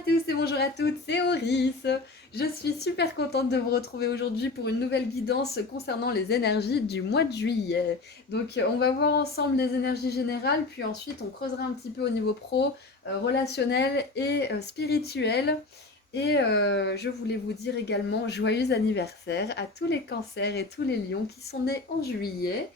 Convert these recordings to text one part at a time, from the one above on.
à tous et bonjour à toutes, c'est Auris. Je suis super contente de vous retrouver aujourd'hui pour une nouvelle guidance concernant les énergies du mois de juillet. Donc on va voir ensemble les énergies générales, puis ensuite on creusera un petit peu au niveau pro, relationnel et spirituel. Et je voulais vous dire également joyeux anniversaire à tous les cancers et tous les lions qui sont nés en juillet.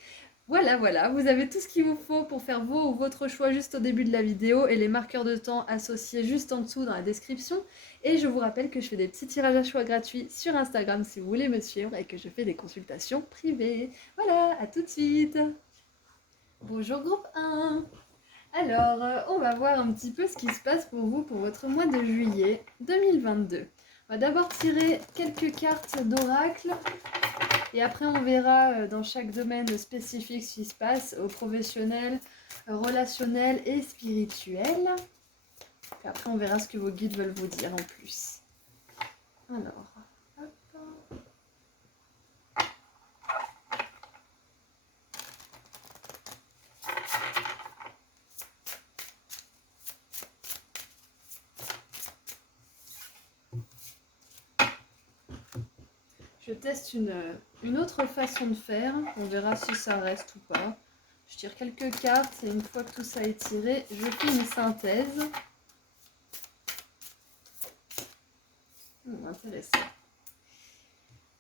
Voilà, voilà, vous avez tout ce qu'il vous faut pour faire vos ou votre choix juste au début de la vidéo et les marqueurs de temps associés juste en dessous dans la description. Et je vous rappelle que je fais des petits tirages à choix gratuits sur Instagram si vous voulez me suivre et que je fais des consultations privées. Voilà, à tout de suite. Bonjour groupe 1. Alors, on va voir un petit peu ce qui se passe pour vous pour votre mois de juillet 2022. On va d'abord tirer quelques cartes d'oracle. Et après, on verra dans chaque domaine spécifique ce qui se passe, au professionnel, relationnel et spirituel. Puis après, on verra ce que vos guides veulent vous dire en plus. Alors, hop. Je teste une autre façon de faire. On verra si ça reste ou pas. Je tire quelques cartes et une fois que tout ça est tiré, je fais une synthèse. Intéressant.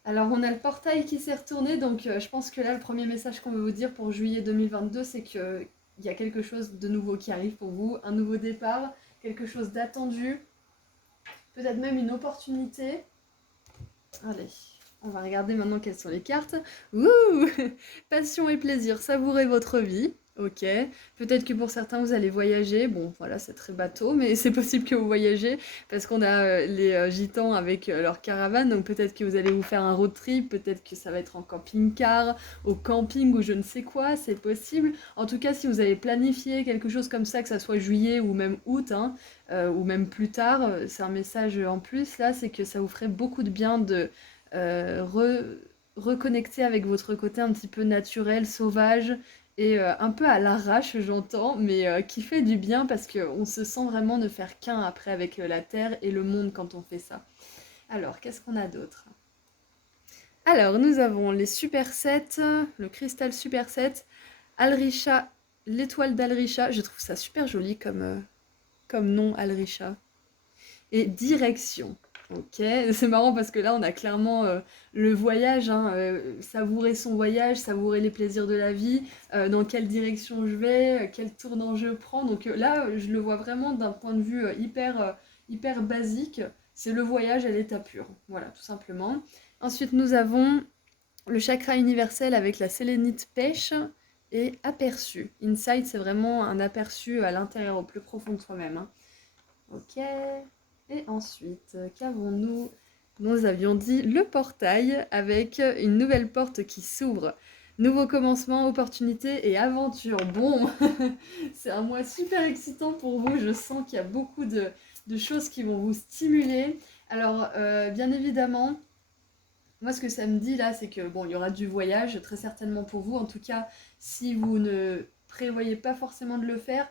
Alors on a le portail qui s'est retourné, donc je pense que là le premier message qu'on veut vous dire pour juillet 2022, c'est qu'il y a quelque chose de nouveau qui arrive pour vous, un nouveau départ, quelque chose d'attendu, peut-être même une opportunité. Allez, on va regarder maintenant quelles sont les cartes. Ouh, passion et plaisir, savourez votre vie. Ok, peut-être que pour certains vous allez voyager, bon voilà c'est très bateau mais c'est possible que vous voyagez parce qu'on a les gitans avec leur caravane, donc peut-être que vous allez vous faire un road trip, peut-être que ça va être en camping-car, au camping ou je ne sais quoi, c'est possible. En tout cas si vous avez planifié quelque chose comme ça, que ça soit juillet ou même août, hein, ou même plus tard, c'est un message en plus là, c'est que ça vous ferait beaucoup de bien de reconnecter avec votre côté un petit peu naturel, sauvage, et un peu à l'arrache, j'entends, mais qui fait du bien parce qu'on se sent vraiment ne faire qu'un après avec la Terre et le monde quand on fait ça. Alors, qu'est-ce qu'on a d'autre? Alors, nous avons les Super 7, le cristal Super 7, Alrisha, l'étoile d'Alrisha, je trouve ça super joli comme nom, Alrisha. Et direction. Ok, c'est marrant parce que là on a clairement le voyage, hein, savourer son voyage, savourer les plaisirs de la vie, dans quelle direction je vais, quel tournant je prends. Donc là je le vois vraiment d'un point de vue hyper basique, c'est le voyage à l'état pur, voilà tout simplement. Ensuite nous avons le chakra universel avec la sélénite pêche et aperçu. Insight c'est vraiment un aperçu à l'intérieur, au plus profond de soi-même, hein. Ok. Et ensuite, qu'avons-nous? Nous avions dit le portail avec une nouvelle porte qui s'ouvre. Nouveau commencement, opportunité et aventure. Bon, c'est un mois super excitant pour vous. Je sens qu'il y a beaucoup de choses qui vont vous stimuler. Alors, bien évidemment, moi ce que ça me dit là, c'est que bon, il y aura du voyage, très certainement pour vous. En tout cas, si vous ne prévoyez pas forcément de le faire,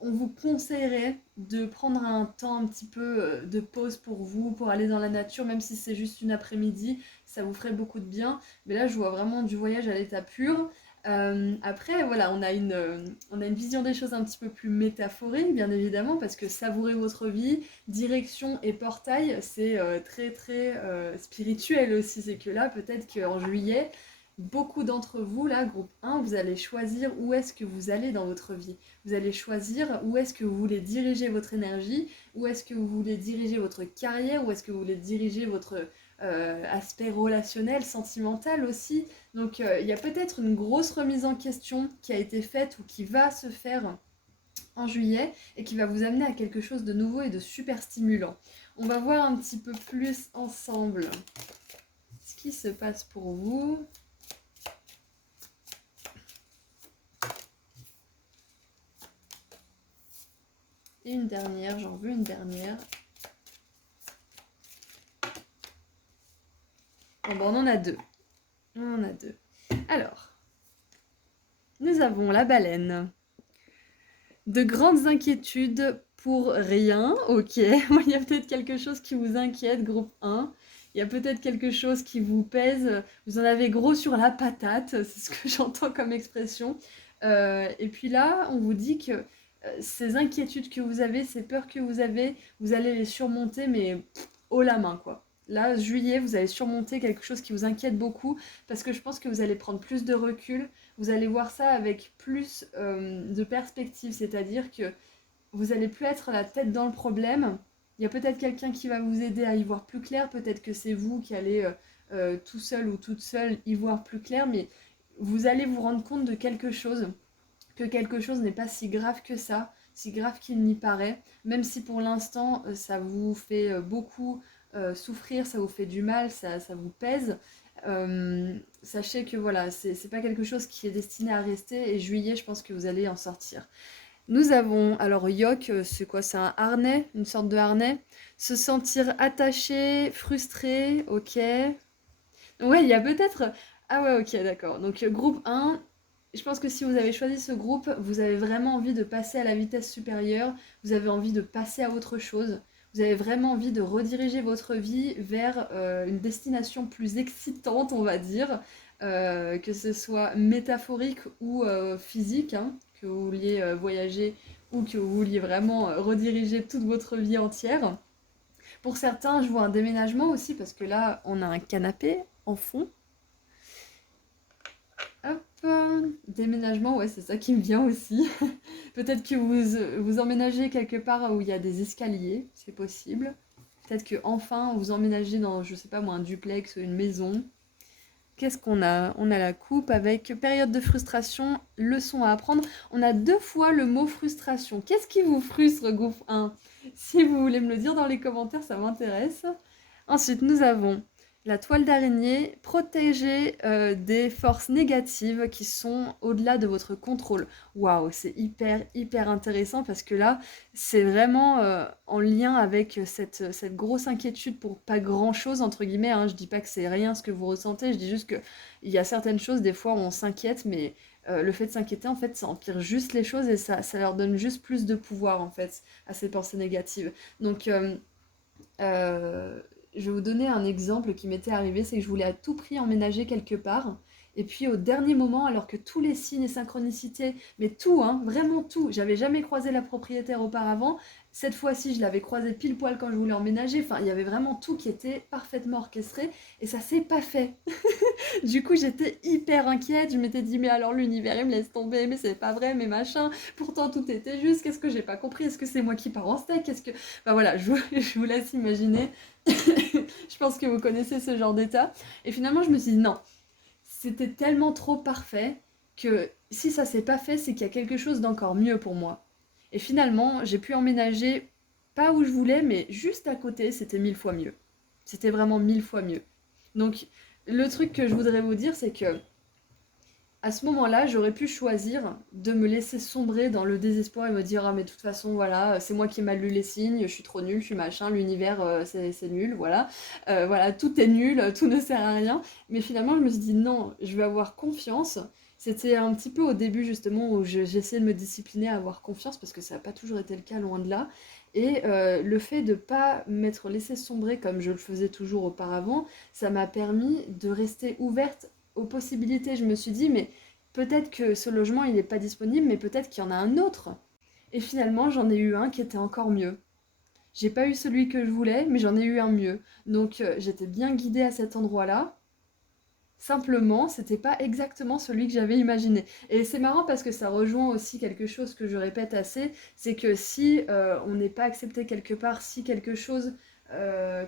on vous conseillerait de prendre un temps un petit peu de pause pour vous, pour aller dans la nature, même si c'est juste une après-midi, ça vous ferait beaucoup de bien. Mais là, je vois vraiment du voyage à l'état pur. Après, voilà, on a une vision des choses un petit peu plus métaphorique, bien évidemment, parce que savourer votre vie, direction et portail, c'est très spirituel aussi. C'est que là, peut-être qu'en juillet, beaucoup d'entre vous, là, groupe 1, vous allez choisir où est-ce que vous allez dans votre vie. Vous allez choisir où est-ce que vous voulez diriger votre énergie, où est-ce que vous voulez diriger votre carrière, où est-ce que vous voulez diriger votre aspect relationnel, sentimental aussi. Donc il y a peut-être une grosse remise en question qui a été faite ou qui va se faire en juillet et qui va vous amener à quelque chose de nouveau et de super stimulant. On va voir un petit peu plus ensemble ce qui se passe pour vous. Et une dernière, j'en veux une dernière. Bon, on en a deux. On en a deux. Alors, nous avons la baleine. De grandes inquiétudes pour rien, ok. Il y a peut-être quelque chose qui vous inquiète, groupe 1. Il y a peut-être quelque chose qui vous pèse. Vous en avez gros sur la patate, c'est ce que j'entends comme expression. Et puis là, on vous dit que ces inquiétudes que vous avez, ces peurs que vous allez les surmonter, mais haut la main, quoi. Là, juillet, vous allez surmonter quelque chose qui vous inquiète beaucoup, parce que je pense que vous allez prendre plus de recul, vous allez voir ça avec plus de perspective, c'est-à-dire que vous allez plus être la tête dans le problème. Il y a peut-être quelqu'un qui va vous aider à y voir plus clair, peut-être que c'est vous qui allez tout seul ou toute seule y voir plus clair, mais vous allez vous rendre compte de que quelque chose n'est pas si grave que ça, si grave qu'il n'y paraît, même si pour l'instant ça vous fait beaucoup souffrir, ça vous fait du mal, ça vous pèse. Sachez que voilà, c'est pas quelque chose qui est destiné à rester et juillet, je pense que vous allez en sortir. Nous avons, alors yoke, c'est quoi? C'est un harnais, une sorte de harnais. Se sentir attaché, frustré, ok. Ouais, il y a peut-être... Ah ouais, ok, d'accord. Donc groupe 1, je pense que si vous avez choisi ce groupe, vous avez vraiment envie de passer à la vitesse supérieure, vous avez envie de passer à autre chose, vous avez vraiment envie de rediriger votre vie vers une destination plus excitante, on va dire, que ce soit métaphorique ou physique, hein, que vous vouliez voyager ou que vous vouliez vraiment rediriger toute votre vie entière. Pour certains, je vois un déménagement aussi, parce que là, on a un canapé en fond. Hop, déménagement, ouais, c'est ça qui me vient aussi. Peut-être que vous emménagez quelque part où il y a des escaliers, c'est possible. Peut-être que enfin vous emménagez dans, je sais pas moi, un duplex ou une maison. Qu'est-ce qu'on a? On a la coupe avec période de frustration, leçon à apprendre. On a 2 fois le mot frustration. Qu'est-ce qui vous frustre, groupe 1? Si vous voulez me le dire dans les commentaires, ça m'intéresse. Ensuite, nous avons la toile d'araignée, protégée des forces négatives qui sont au-delà de votre contrôle. Waouh, c'est hyper, hyper intéressant parce que là, c'est vraiment en lien avec cette grosse inquiétude pour pas grand-chose, entre guillemets. Hein. Je dis pas que c'est rien ce que vous ressentez, je dis juste qu'il y a certaines choses, des fois, où on s'inquiète, mais le fait de s'inquiéter, en fait, ça empire juste les choses et ça leur donne juste plus de pouvoir, en fait, à ces pensées négatives. Donc, euh, je vais vous donner un exemple qui m'était arrivé, c'est que je voulais à tout prix emménager quelque part. Et puis au dernier moment, alors que tous les signes et synchronicités, mais tout, hein, vraiment tout, j'avais jamais croisé la propriétaire auparavant, cette fois-ci je l'avais croisée pile poil quand je voulais emménager, enfin il y avait vraiment tout qui était parfaitement orchestré et ça s'est pas fait. Du coup j'étais hyper inquiète, je m'étais dit mais alors l'univers il me laisse tomber, mais c'est pas vrai, mais machin, pourtant tout était juste, qu'est-ce que j'ai pas compris, est-ce que c'est moi qui pars en steak, qu'est-ce que... Enfin voilà, je vous laisse imaginer. Je pense que vous connaissez ce genre d'état. Et finalement, je me suis dit non, c'était tellement trop parfait que si ça s'est pas fait, c'est qu'il y a quelque chose d'encore mieux pour moi. Et finalement, j'ai pu emménager pas où je voulais, mais juste à côté, c'était 1000 fois mieux. C'était vraiment 1000 fois mieux. Donc, le truc que je voudrais vous dire, c'est que à ce moment-là, j'aurais pu choisir de me laisser sombrer dans le désespoir et me dire ah mais de toute façon voilà, c'est moi qui ai mal lu les signes, je suis trop nulle, je suis machin, l'univers c'est nul, voilà. Voilà, tout est nul, tout ne sert à rien. Mais finalement, je me suis dit non, je vais avoir confiance. C'était un petit peu au début justement où j'essayais de me discipliner à avoir confiance parce que ça n'a pas toujours été le cas, loin de là. Et le fait de ne pas m'être laissé sombrer comme je le faisais toujours auparavant, ça m'a permis de rester ouverte aux possibilités. Je me suis dit, mais peut-être que ce logement, il n'est pas disponible, mais peut-être qu'il y en a un autre. Et finalement, j'en ai eu un qui était encore mieux. J'ai pas eu celui que je voulais, mais j'en ai eu un mieux. Donc j'étais bien guidée à cet endroit-là. Simplement, c'était pas exactement celui que j'avais imaginé. Et c'est marrant parce que ça rejoint aussi quelque chose que je répète assez, c'est que si on n'est pas accepté quelque part, si quelque chose,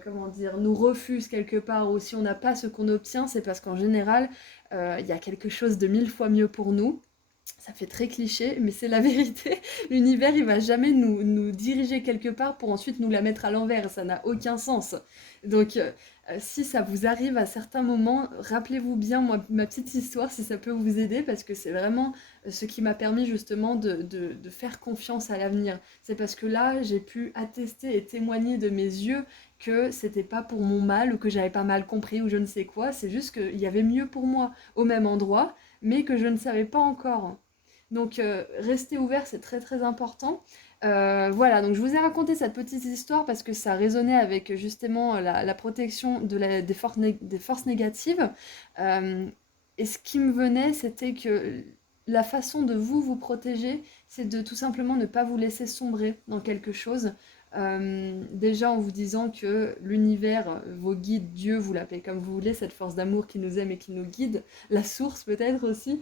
comment dire, nous refuse quelque part, ou si on n'a pas ce qu'on obtient, c'est parce qu'en général, il y a quelque chose de 1000 fois mieux pour nous. Ça fait très cliché, mais c'est la vérité. L'univers, il va jamais nous diriger quelque part pour ensuite nous la mettre à l'envers. Ça n'a aucun sens. Donc, si ça vous arrive à certains moments, rappelez-vous bien moi, ma petite histoire, si ça peut vous aider, parce que c'est vraiment ce qui m'a permis justement de faire confiance à l'avenir. C'est parce que là, j'ai pu attester et témoigner de mes yeux que c'était pas pour mon mal, ou que j'avais pas mal compris, ou je ne sais quoi. C'est juste qu'il y avait mieux pour moi au même endroit, mais que je ne savais pas encore. Donc, rester ouvert, c'est très très important. Voilà, donc je vous ai raconté cette petite histoire parce que ça résonnait avec justement la protection des forces négatives. Euh, et ce qui me venait, c'était que la façon de vous protéger, c'est de tout simplement ne pas vous laisser sombrer dans quelque chose. Déjà en vous disant que l'univers, vos guides, Dieu, vous l'appelez comme vous voulez, cette force d'amour qui nous aime et qui nous guide, la source peut-être aussi,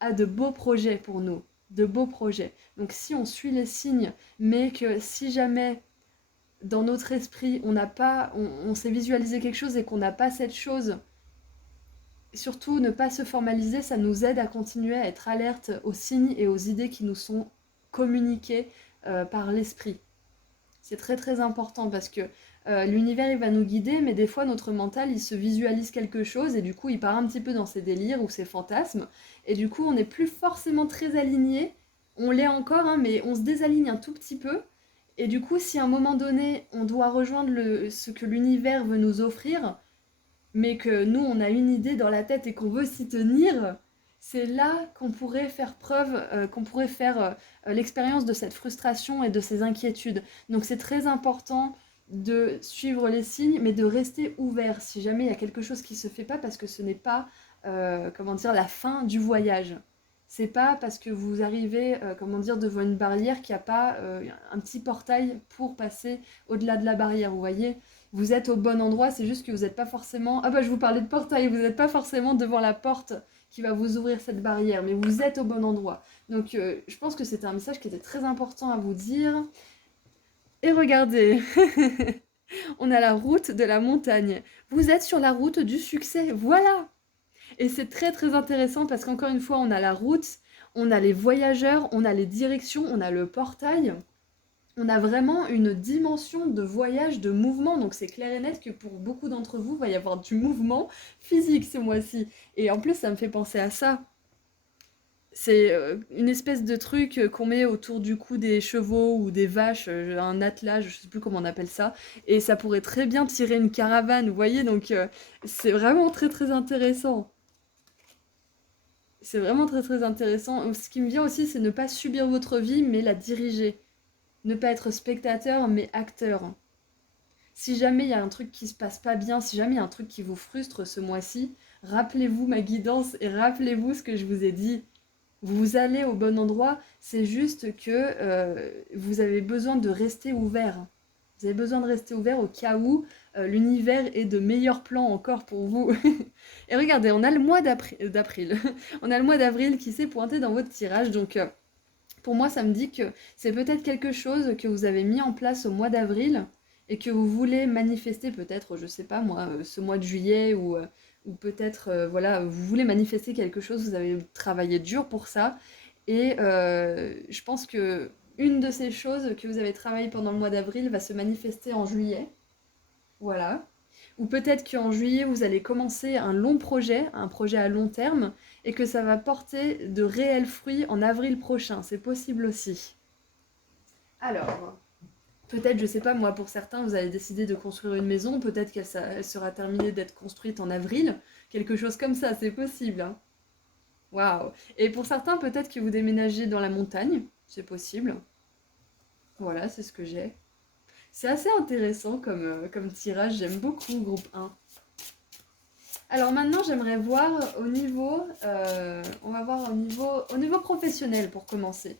a de beaux projets pour nous, de beaux projets. Donc si on suit les signes, mais que si jamais dans notre esprit on n'a pas, on s'est visualisé quelque chose et qu'on n'a pas cette chose, surtout ne pas se formaliser, ça nous aide à continuer à être alerte aux signes et aux idées qui nous sont communiquées par l'esprit. C'est très très important parce que l'univers il va nous guider, mais des fois notre mental il se visualise quelque chose et du coup il part un petit peu dans ses délires ou ses fantasmes et du coup on n'est plus forcément très aligné. On l'est encore, hein, mais on se désaligne un tout petit peu. Et du coup, si à un moment donné on doit rejoindre ce que l'univers veut nous offrir, mais que nous on a une idée dans la tête et qu'on veut s'y tenir, c'est là qu'on pourrait faire preuve, qu'on pourrait faire l'expérience de cette frustration et de ces inquiétudes. Donc c'est très important de suivre les signes, mais de rester ouvert si jamais il y a quelque chose qui se fait pas, parce que ce n'est pas, comment dire, la fin du voyage. C'est pas parce que vous arrivez, comment dire, devant une barrière qu'il n'y a pas un petit portail pour passer au-delà de la barrière, vous voyez. Vous êtes au bon endroit, c'est juste que vous n'êtes pas forcément... Ah bah je vous parlais de portail, vous n'êtes pas forcément devant la porte qui va vous ouvrir cette barrière, mais vous êtes au bon endroit. Donc je pense que c'était un message qui était très important à vous dire. Et regardez, on a la route de la montagne. Vous êtes sur la route du succès, voilà. Et c'est très très intéressant parce qu'encore une fois, on a la route, on a les voyageurs, on a les directions, on a le portail. On a vraiment une dimension de voyage, de mouvement, donc c'est clair et net que pour beaucoup d'entre vous, il va y avoir du mouvement physique ce mois-ci. Et en plus, ça me fait penser à ça. C'est une espèce de truc qu'on met autour du cou des chevaux ou des vaches, un attelage, je sais plus comment on appelle ça, et ça pourrait très bien tirer une caravane, vous voyez, donc c'est vraiment très très intéressant. C'est vraiment très très intéressant. Ce qui me vient aussi, c'est ne pas subir votre vie, mais la diriger. Ne pas être spectateur, mais acteur. Si jamais il y a un truc qui se passe pas bien, si jamais il y a un truc qui vous frustre ce mois-ci, rappelez-vous ma guidance et rappelez-vous ce que je vous ai dit. Vous allez au bon endroit, c'est juste que vous avez besoin de rester ouvert. Vous avez besoin de rester ouvert au cas où l'univers ait de meilleurs plans encore pour vous. Et regardez, on a le mois d'avril. On a le mois d'avril qui s'est pointé dans votre tirage, donc pour moi, ça me dit que c'est peut-être quelque chose que vous avez mis en place au mois d'avril et que vous voulez manifester peut-être, je sais pas moi, ce mois de juillet ou peut-être, voilà, vous voulez manifester quelque chose, vous avez travaillé dur pour ça. Et je pense que une de ces choses que vous avez travaillé pendant le mois d'avril va se manifester en juillet. Voilà. Ou peut-être qu'en juillet, vous allez commencer un long projet, un projet à long terme, et que ça va porter de réels fruits en avril prochain. C'est possible aussi. Alors, peut-être, je sais pas, moi, pour certains, vous allez décider de construire une maison, peut-être elle sera terminée d'être construite en avril. Quelque chose comme ça, c'est possible, hein. Waouh! Et pour certains, peut-être que vous déménagez dans la montagne, c'est possible. Voilà, c'est ce que j'ai. C'est assez intéressant comme tirage, j'aime beaucoup groupe 1. Alors maintenant, j'aimerais voir au niveau, on va voir au niveau professionnel pour commencer.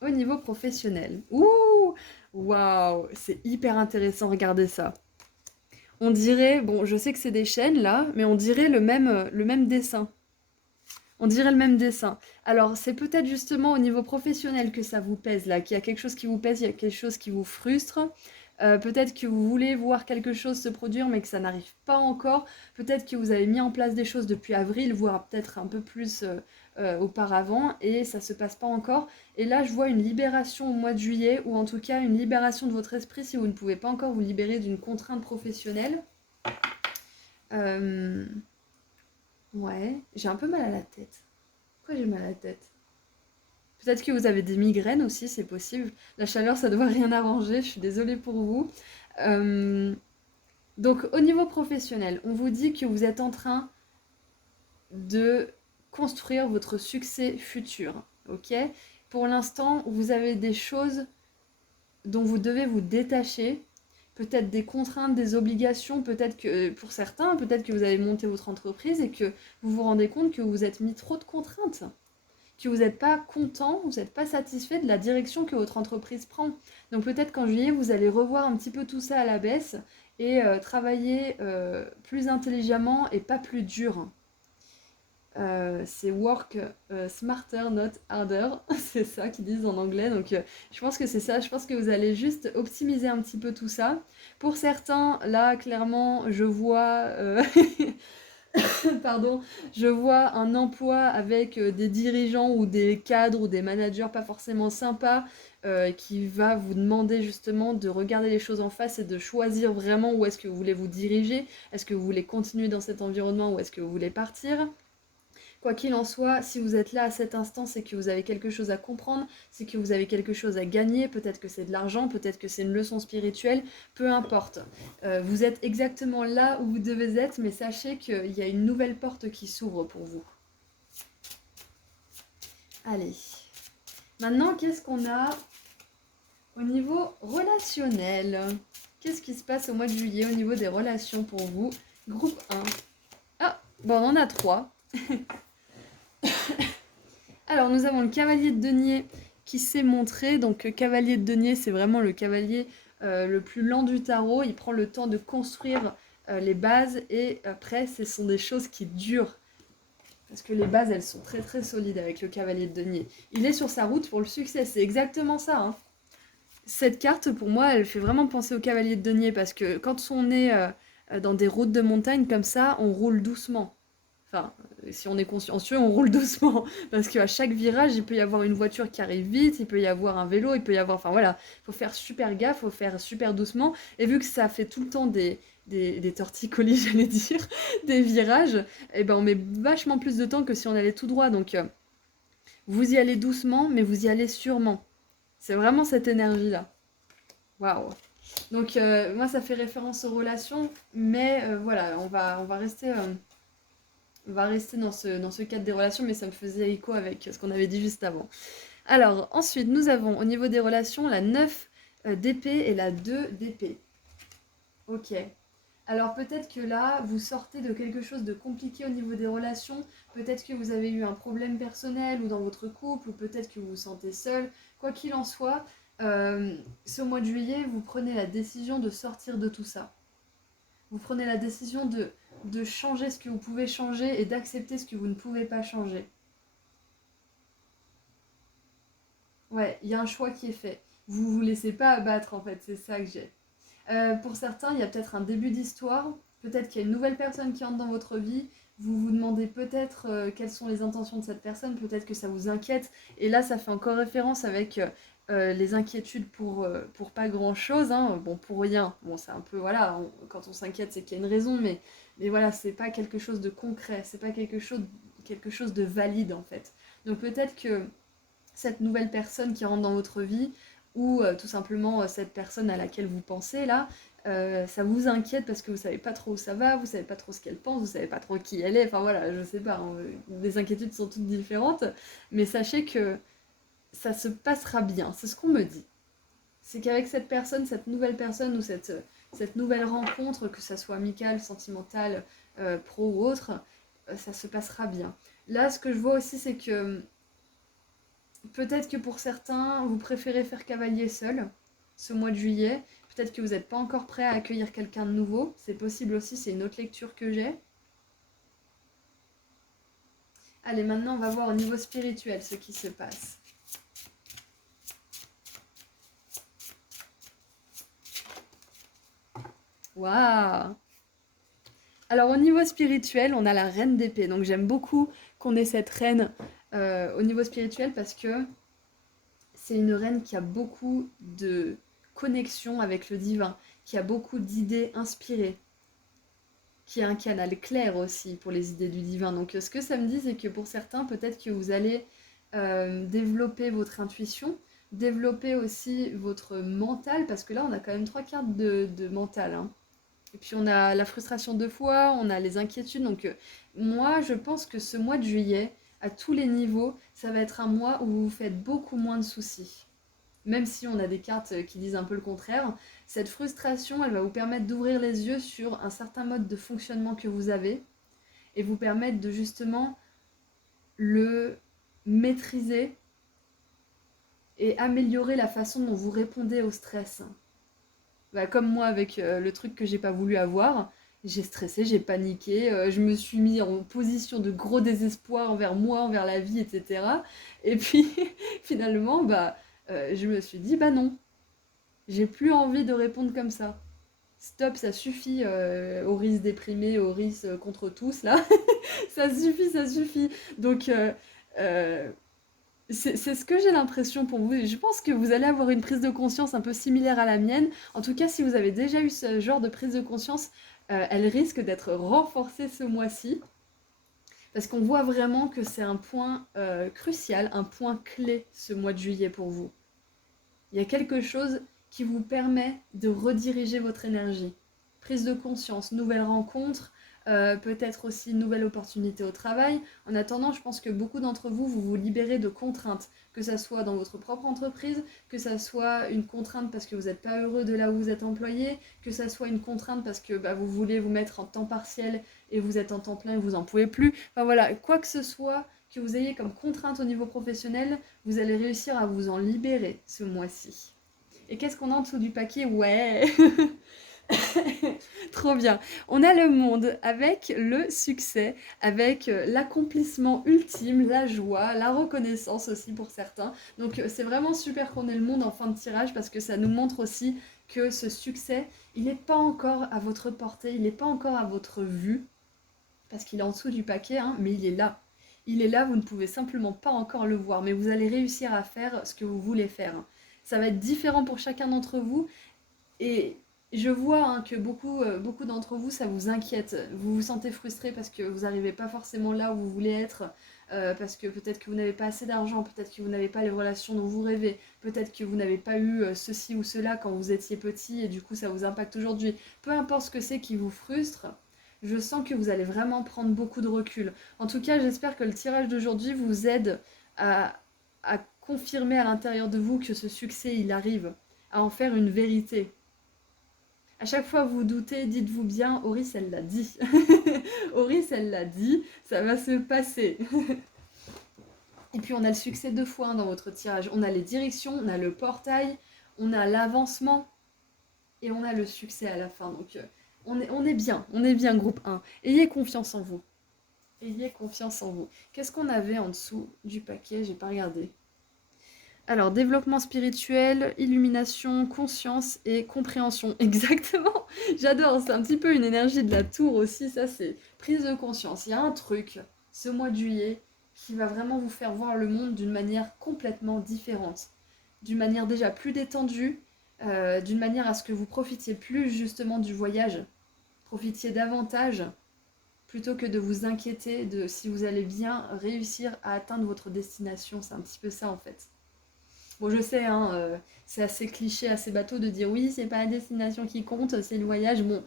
Au niveau professionnel. Ouh, waouh, c'est hyper intéressant, regardez ça. On dirait, bon, je sais que c'est des chaînes là, mais on dirait le même dessin. On dirait le même dessin. Alors, c'est peut-être justement au niveau professionnel que ça vous pèse là, qu'il y a quelque chose qui vous pèse, il y a quelque chose qui vous frustre. Peut-être que vous voulez voir quelque chose se produire mais que ça n'arrive pas encore. Peut-être que vous avez mis en place des choses depuis avril, voire peut-être un peu plus auparavant et ça se passe pas encore. Et là, je vois une libération au mois de juillet ou en tout cas une libération de votre esprit si vous ne pouvez pas encore vous libérer d'une contrainte professionnelle. Euh, Ouais, j'ai un peu mal à la tête. Pourquoi j'ai mal à la tête? Peut-être que vous avez des migraines aussi, c'est possible. La chaleur, ça doit rien arranger, je suis désolée pour vous. Euh, donc, au niveau professionnel, on vous dit que vous êtes en train de construire votre succès futur. Ok? Pour l'instant, vous avez des choses dont vous devez vous détacher, peut-être des contraintes, des obligations, peut-être que pour certains, peut-être que vous avez monté votre entreprise et que vous vous rendez compte que vous êtes mis trop de contraintes, que vous n'êtes pas content, vous n'êtes pas satisfait de la direction que votre entreprise prend. Donc peut-être qu'en juillet, vous allez revoir un petit peu tout ça à la baisse et travailler plus intelligemment et pas plus dur. C'est work smarter, not harder. C'est ça qu'ils disent en anglais. Donc, je pense que c'est ça. Je pense que vous allez juste optimiser un petit peu tout ça. Pour certains, là, clairement, je vois, pardon, je vois un emploi avec des dirigeants ou des cadres ou des managers pas forcément sympas qui va vous demander justement de regarder les choses en face et de choisir vraiment où est-ce que vous voulez vous diriger. Est-ce que vous voulez continuer dans cet environnement ou est-ce que vous voulez partir? Quoi qu'il en soit, si vous êtes là à cet instant, c'est que vous avez quelque chose à comprendre, c'est que vous avez quelque chose à gagner, peut-être que c'est de l'argent, peut-être que c'est une leçon spirituelle, peu importe. Vous êtes exactement là où vous devez être, mais sachez qu'il y a une nouvelle porte qui s'ouvre pour vous. Allez. Maintenant, qu'est-ce qu'on a au niveau relationnel? Qu'est-ce qui se passe au mois de juillet au niveau des relations pour vous? Groupe 1. Ah, bon, on en a 3. Alors, nous avons le cavalier de denier qui s'est montré. Donc, cavalier de denier, c'est vraiment le cavalier le plus lent du tarot. Il prend le temps de construire les bases et après, ce sont des choses qui durent. Parce que les bases, elles sont très très solides avec le cavalier de denier. Il est sur sa route pour le succès, c'est exactement ça. Hein. Cette carte, pour moi, elle fait vraiment penser au cavalier de denier parce que quand on est dans des routes de montagne comme ça, on roule doucement. Enfin, si on est consciencieux, on roule doucement. Parce qu'à chaque virage, il peut y avoir une voiture qui arrive vite, il peut y avoir un vélo, il peut y avoir... Enfin voilà, il faut faire super gaffe, il faut faire super doucement. Et vu que ça fait tout le temps des torticolis, j'allais dire, des virages, eh ben on met vachement plus de temps que si on allait tout droit. Donc vous y allez doucement, mais vous y allez sûrement. C'est vraiment cette énergie-là. Waouh. Donc moi, ça fait référence aux relations, mais voilà, on va rester... On va rester dans ce cadre des relations, mais ça me faisait écho avec ce qu'on avait dit juste avant. Alors, ensuite, nous avons au niveau des relations la 9 d'épée et la 2 d'épée. Ok. Alors peut-être que là, vous sortez de quelque chose de compliqué au niveau des relations. Peut-être que vous avez eu un problème personnel ou dans votre couple, ou peut-être que vous vous sentez seul. Quoi qu'il en soit, ce mois de juillet, vous prenez la décision de sortir de tout ça. Vous prenez la décision de changer ce que vous pouvez changer et d'accepter ce que vous ne pouvez pas changer. Ouais, il y a un choix qui est fait. Vous vous laissez pas abattre en fait, c'est ça que j'ai. Pour certains, il y a peut-être un début d'histoire, peut-être qu'il y a une nouvelle personne qui entre dans votre vie, vous vous demandez peut-être quelles sont les intentions de cette personne, peut-être que ça vous inquiète, et là ça fait encore référence avec les inquiétudes pour pas grand-chose, hein. Bon pour rien, bon c'est un peu, voilà, quand on s'inquiète c'est qu'il y a une raison, mais voilà, c'est pas quelque chose de concret, c'est pas quelque chose de valide en fait. Donc peut-être que cette nouvelle personne qui rentre dans votre vie, ou tout simplement cette personne à laquelle vous pensez là, ça vous inquiète parce que vous savez pas trop où ça va, vous savez pas trop ce qu'elle pense, vous savez pas trop qui elle est, enfin voilà, je sais pas, hein, les inquiétudes sont toutes différentes, mais sachez que ça se passera bien, c'est ce qu'on me dit. C'est qu'avec cette personne, cette nouvelle personne ou cette nouvelle rencontre, que ça soit amicale, sentimentale, pro ou autre, ça se passera bien. Là, ce que je vois aussi, c'est que peut-être que pour certains, vous préférez faire cavalier seul ce mois de juillet. Peut-être que vous n'êtes pas encore prêt à accueillir quelqu'un de nouveau. C'est possible aussi, c'est une autre lecture que j'ai. Allez, maintenant on va voir au niveau spirituel ce qui se passe. Waouh! Alors au niveau spirituel, on a la reine d'épée. Donc j'aime beaucoup qu'on ait cette reine au niveau spirituel parce que c'est une reine qui a beaucoup de connexion avec le divin, qui a beaucoup d'idées inspirées, qui a un canal clair aussi pour les idées du divin. Donc ce que ça me dit, c'est que pour certains, peut-être que vous allez développer votre intuition, développer aussi votre mental, parce que là, on a quand même 3 cartes de mental. Hein. Et puis on a la frustration 2 fois, on a les inquiétudes. Donc moi, je pense que ce mois de juillet, à tous les niveaux, ça va être un mois où vous vous faites beaucoup moins de soucis. Même si on a des cartes qui disent un peu le contraire, cette frustration, elle va vous permettre d'ouvrir les yeux sur un certain mode de fonctionnement que vous avez et vous permettre de justement le maîtriser et améliorer la façon dont vous répondez au stress. Bah, comme moi avec le truc que j'ai pas voulu avoir, j'ai stressé, j'ai paniqué, je me suis mis en position de gros désespoir envers moi, envers la vie, etc. Et puis finalement, bah, je me suis dit, bah non, j'ai plus envie de répondre comme ça. Stop, ça suffit, Horis déprimé, Horis contre tous, là. Ça suffit, ça suffit. Donc, euh, c'est ce que j'ai l'impression pour vous. Je pense que vous allez avoir une prise de conscience un peu similaire à la mienne. En tout cas, si vous avez déjà eu ce genre de prise de conscience, elle risque d'être renforcée ce mois-ci. Parce qu'on voit vraiment que c'est un point crucial, un point clé ce mois de juillet pour vous. Il y a quelque chose qui vous permet de rediriger votre énergie. Prise de conscience, nouvelles rencontres, peut-être aussi une nouvelle opportunité au travail. En attendant, je pense que beaucoup d'entre vous, vous vous libérez de contraintes, que ça soit dans votre propre entreprise, que ça soit une contrainte parce que vous n'êtes pas heureux de là où vous êtes employé, que ça soit une contrainte parce que bah, vous voulez vous mettre en temps partiel et vous êtes en temps plein et vous n'en pouvez plus. Enfin voilà, quoi que ce soit que vous ayez comme contrainte au niveau professionnel, vous allez réussir à vous en libérer ce mois-ci. Et qu'est-ce qu'on a en dessous du paquet? Ouais. Trop bien. On a le monde avec le succès, avec l'accomplissement ultime, la joie, la reconnaissance aussi pour certains. Donc c'est vraiment super qu'on ait le monde en fin de tirage parce que ça nous montre aussi que ce succès, il n'est pas encore à votre portée, il n'est pas encore à votre vue, parce qu'il est en dessous du paquet, hein, mais il est là. Il est là, vous ne pouvez simplement pas encore le voir, mais vous allez réussir à faire ce que vous voulez faire. Ça va être différent pour chacun d'entre vous, et je vois hein, que beaucoup d'entre vous, ça vous inquiète. Vous vous sentez frustré parce que vous n'arrivez pas forcément là où vous voulez être, parce que peut-être que vous n'avez pas assez d'argent, peut-être que vous n'avez pas les relations dont vous rêvez, peut-être que vous n'avez pas eu ceci ou cela quand vous étiez petit et du coup ça vous impacte aujourd'hui. Peu importe ce que c'est qui vous frustre, je sens que vous allez vraiment prendre beaucoup de recul. En tout cas, j'espère que le tirage d'aujourd'hui vous aide à, à confirmer à l'intérieur de vous que ce succès, il arrive, à en faire une vérité. À chaque fois que vous doutez, dites-vous bien, Horis, elle l'a dit. Horis, elle l'a dit, ça va se passer. Et puis on a le succès 2 fois hein, dans votre tirage. On a les directions, on a le portail, on a l'avancement et on a le succès à la fin. Donc on est bien groupe 1. Ayez confiance en vous. Ayez confiance en vous. Qu'est-ce qu'on avait en dessous du paquet? J'ai pas regardé. Alors, développement spirituel, illumination, conscience et compréhension. Exactement. J'adore, c'est un petit peu une énergie de la tour aussi, ça c'est prise de conscience. Il y a un truc, ce mois de juillet, qui va vraiment vous faire voir le monde d'une manière complètement différente. D'une manière déjà plus détendue, d'une manière à ce que vous profitiez plus justement du voyage. Profitiez davantage, plutôt que de vous inquiéter de si vous allez bien réussir à atteindre votre destination. C'est un petit peu ça en fait. Bon, je sais, hein, c'est assez cliché, assez bateau de dire oui, c'est pas la destination qui compte, c'est le voyage. Bon,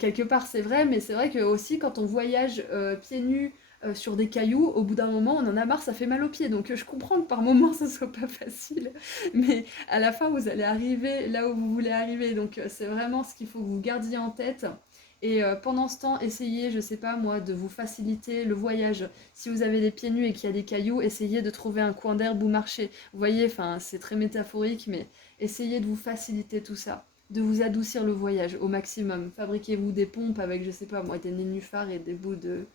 quelque part c'est vrai, mais c'est vrai que aussi quand on voyage pieds nus sur des cailloux, au bout d'un moment on en a marre, ça fait mal aux pieds. Donc je comprends que par moments ça soit pas facile, mais à la fin vous allez arriver là où vous voulez arriver. Donc c'est vraiment ce qu'il faut que vous gardiez en tête. Et pendant ce temps, essayez, je sais pas moi, de vous faciliter le voyage. Si vous avez les pieds nus et qu'il y a des cailloux, essayez de trouver un coin d'herbe où marcher. Vous voyez, enfin, c'est très métaphorique, mais essayez de vous faciliter tout ça, de vous adoucir le voyage au maximum. Fabriquez-vous des pompes avec, je sais pas moi, des nénuphars et des bouts de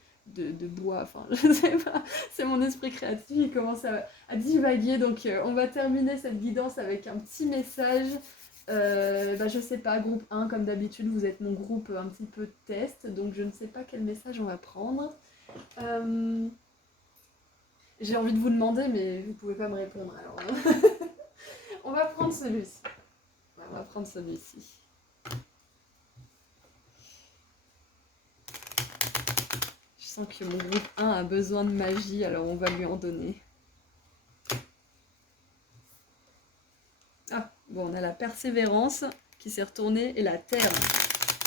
bois, enfin, je sais pas, c'est mon esprit créatif qui commence à divaguer. Donc, on va terminer cette guidance avec un petit message. Bah, je sais pas, groupe 1, comme d'habitude, vous êtes mon groupe un petit peu test, donc je ne sais pas quel message on va prendre. J'ai envie de vous demander, mais vous pouvez pas me répondre, alors on va prendre celui-ci. On va prendre celui-ci. Je sens que mon groupe 1 a besoin de magie, alors on va lui en donner. Ah, bon, on a la persévérance qui s'est retournée et la terre.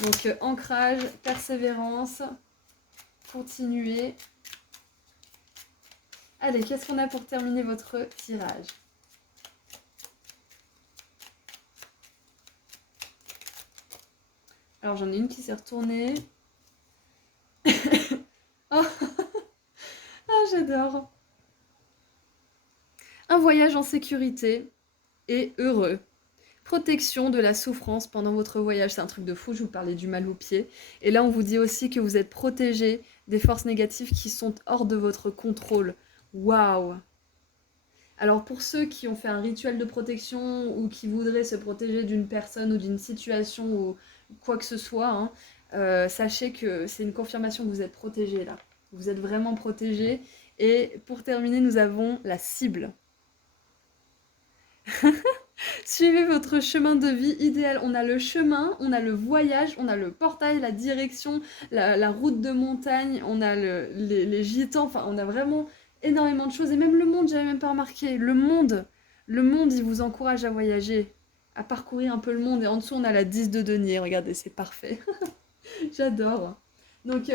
Donc ancrage, persévérance, continuer. Allez, qu'est-ce qu'on a pour terminer votre tirage? Alors j'en ai une qui s'est retournée. Oh, ah, j'adore. Un voyage en sécurité et heureux. Protection de la souffrance pendant votre voyage. C'est un truc de fou, je vous parlais du mal au pied. Et là, on vous dit aussi que vous êtes protégé des forces négatives qui sont hors de votre contrôle. Waouh! Alors pour ceux qui ont fait un rituel de protection ou qui voudraient se protéger d'une personne ou d'une situation ou quoi que ce soit, hein, sachez que c'est une confirmation que vous êtes protégé là. Vous êtes vraiment protégé. Et pour terminer, nous avons la cible. Suivez votre chemin de vie idéal. On a le chemin, on a le voyage, on a le portail, la direction, la route de montagne, on a les gitans. Enfin, on a vraiment énormément de choses. Et même le monde, j'avais même pas remarqué. Le monde, il vous encourage à voyager, à parcourir un peu le monde. Et en dessous, on a la 10 de denier. Regardez, c'est parfait. J'adore. Donc,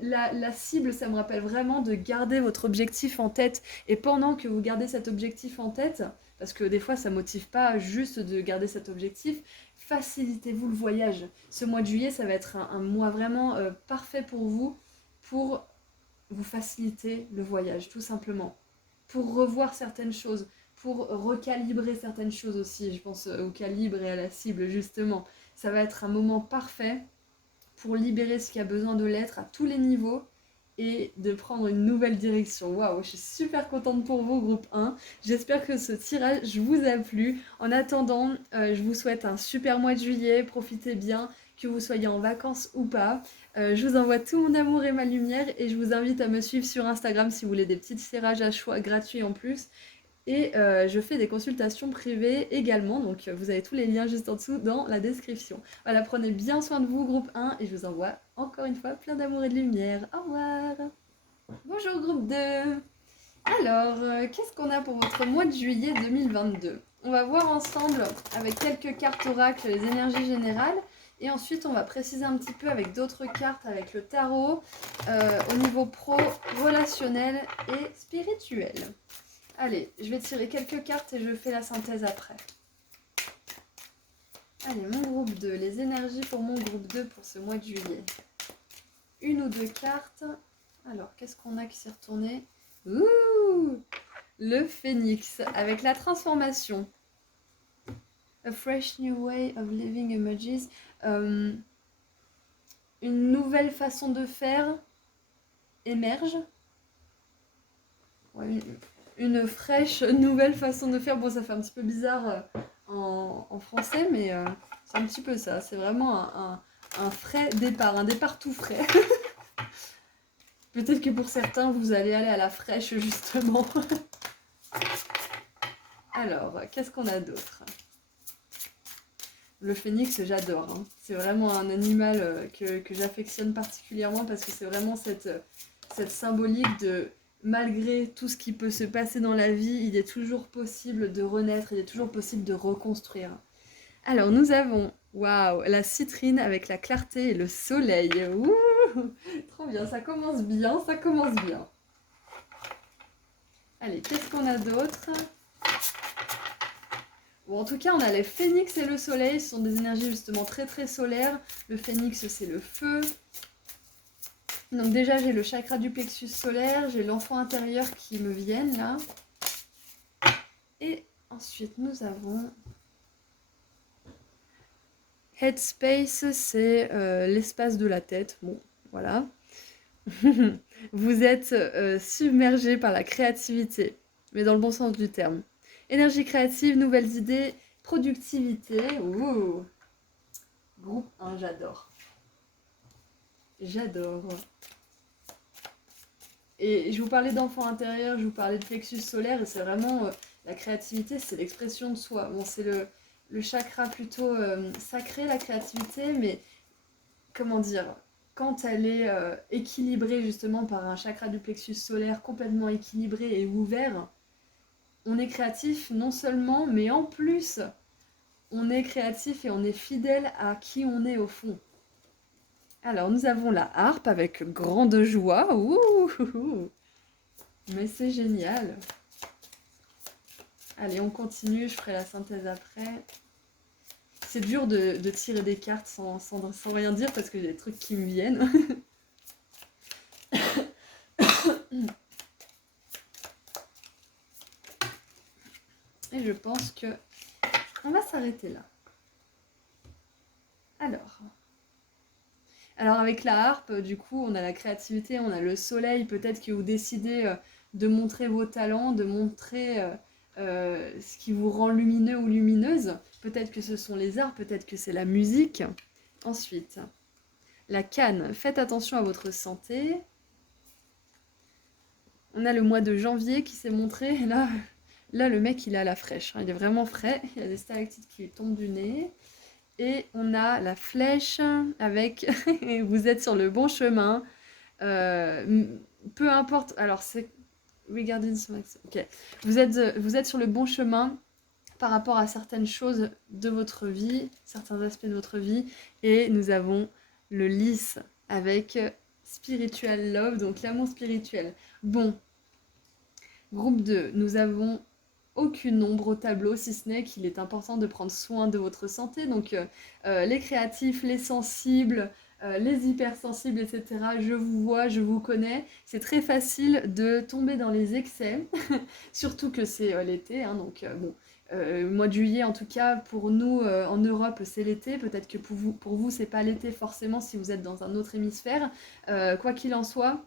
la cible, ça me rappelle vraiment de garder votre objectif en tête. Et pendant que vous gardez cet objectif en tête, parce que des fois, ça ne motive pas juste de garder cet objectif, facilitez-vous le voyage. Ce mois de juillet, ça va être un mois vraiment parfait pour vous faciliter le voyage, tout simplement. Pour revoir certaines choses, pour recalibrer certaines choses aussi. Je pense au calibre et à la cible, justement. Ça va être un moment parfait pour libérer ce qui a besoin de l'être à tous les niveaux et de prendre une nouvelle direction. Waouh, je suis super contente pour vous, groupe 1. J'espère que ce tirage vous a plu. En attendant, je vous souhaite un super mois de juillet. Profitez bien, que vous soyez en vacances ou pas. Je vous envoie tout mon amour et ma lumière et je vous invite à me suivre sur Instagram si vous voulez des petits tirages à choix gratuits en plus. Et je fais des consultations privées également, donc vous avez tous les liens juste en dessous dans la description. Voilà, prenez bien soin de vous, groupe 1, et je vous envoie encore une fois plein d'amour et de lumière. Au revoir. Bonjour, groupe 2. Alors, qu'est-ce qu'on a pour votre mois de juillet 2022? On va voir ensemble avec quelques cartes oracles les énergies générales. Et ensuite, on va préciser un petit peu avec d'autres cartes, avec le tarot, au niveau pro, relationnel et spirituel. Allez, je vais tirer quelques cartes et je fais la synthèse après. Allez, mon groupe 2, les énergies pour mon groupe 2 pour ce mois de juillet. Une ou deux cartes. Alors, qu'est-ce qu'on a qui s'est retourné? Ouh, le phénix avec la transformation. A fresh new way of living emerges. Une nouvelle façon de faire émerge. Ouais, une fraîche nouvelle façon de faire. Bon, ça fait un petit peu bizarre en français, mais c'est un petit peu ça. C'est vraiment un frais départ, un départ tout frais. Peut-être que pour certains, vous allez aller à la fraîche, justement. Alors, qu'est-ce qu'on a d'autre? Le phénix, j'adore. Hein. C'est vraiment un animal que j'affectionne particulièrement parce que c'est vraiment cette symbolique de... Malgré tout ce qui peut se passer dans la vie, il est toujours possible de renaître, il est toujours possible de reconstruire. Alors, nous avons, waouh, la citrine avec la clarté et le soleil. Ouh, trop bien, ça commence bien, ça commence bien. Allez, qu'est-ce qu'on a d'autre? Bon, en tout cas, on a les phénix et le soleil, ce sont des énergies justement très très solaires. Le phénix, c'est le feu. Donc déjà, j'ai le chakra du plexus solaire, j'ai l'enfant intérieur qui me viennent là. Et ensuite, nous avons... Headspace, c'est l'espace de la tête. Bon, voilà. Vous êtes submergé par la créativité, mais dans le bon sens du terme. Énergie créative, nouvelles idées, productivité. Ouh. Groupe 1, j'adore. J'adore. Et je vous parlais d'enfant intérieur, je vous parlais de plexus solaire, et c'est vraiment la créativité, c'est l'expression de soi. Bon, c'est le chakra plutôt sacré, la créativité, mais comment dire, quand elle est équilibrée justement par un chakra du plexus solaire complètement équilibré et ouvert, on est créatif non seulement, mais en plus, on est créatif et on est fidèle à qui on est au fond. Alors, nous avons la harpe avec grande joie. Ouh, mais c'est génial. Allez, on continue, je ferai la synthèse après. C'est dur de tirer des cartes sans rien dire parce que j'ai des trucs qui me viennent. Et je pense que on va s'arrêter là. Alors avec la harpe, du coup, on a la créativité, on a le soleil. Peut-être que vous décidez de montrer vos talents, de montrer ce qui vous rend lumineux ou lumineuse. Peut-être que ce sont les arts, peut-être que c'est la musique. Ensuite, la canne. Faites attention à votre santé. On a le mois de janvier qui s'est montré. Et là, le mec, il est à la fraîche. Il est vraiment frais. Il y a des stalactites qui lui tombent du nez. Et on a la flèche avec vous êtes sur le bon chemin. Peu importe. Alors, c'est. Regarding some ok. Vous êtes sur le bon chemin par rapport à certaines choses de votre vie, certains aspects de votre vie. Et nous avons le lys avec spiritual love, donc l'amour spirituel. Bon, groupe 2, nous avons aucune ombre au tableau, si ce n'est qu'il est important de prendre soin de votre santé. Donc les créatifs, les sensibles, les hypersensibles, etc. Je vous vois, je vous connais. C'est très facile de tomber dans les excès, surtout que c'est l'été. Hein, donc bon, mois de juillet en tout cas, pour nous en Europe, c'est l'été. Peut-être que pour vous c'est pas l'été forcément si vous êtes dans un autre hémisphère. Quoi qu'il en soit,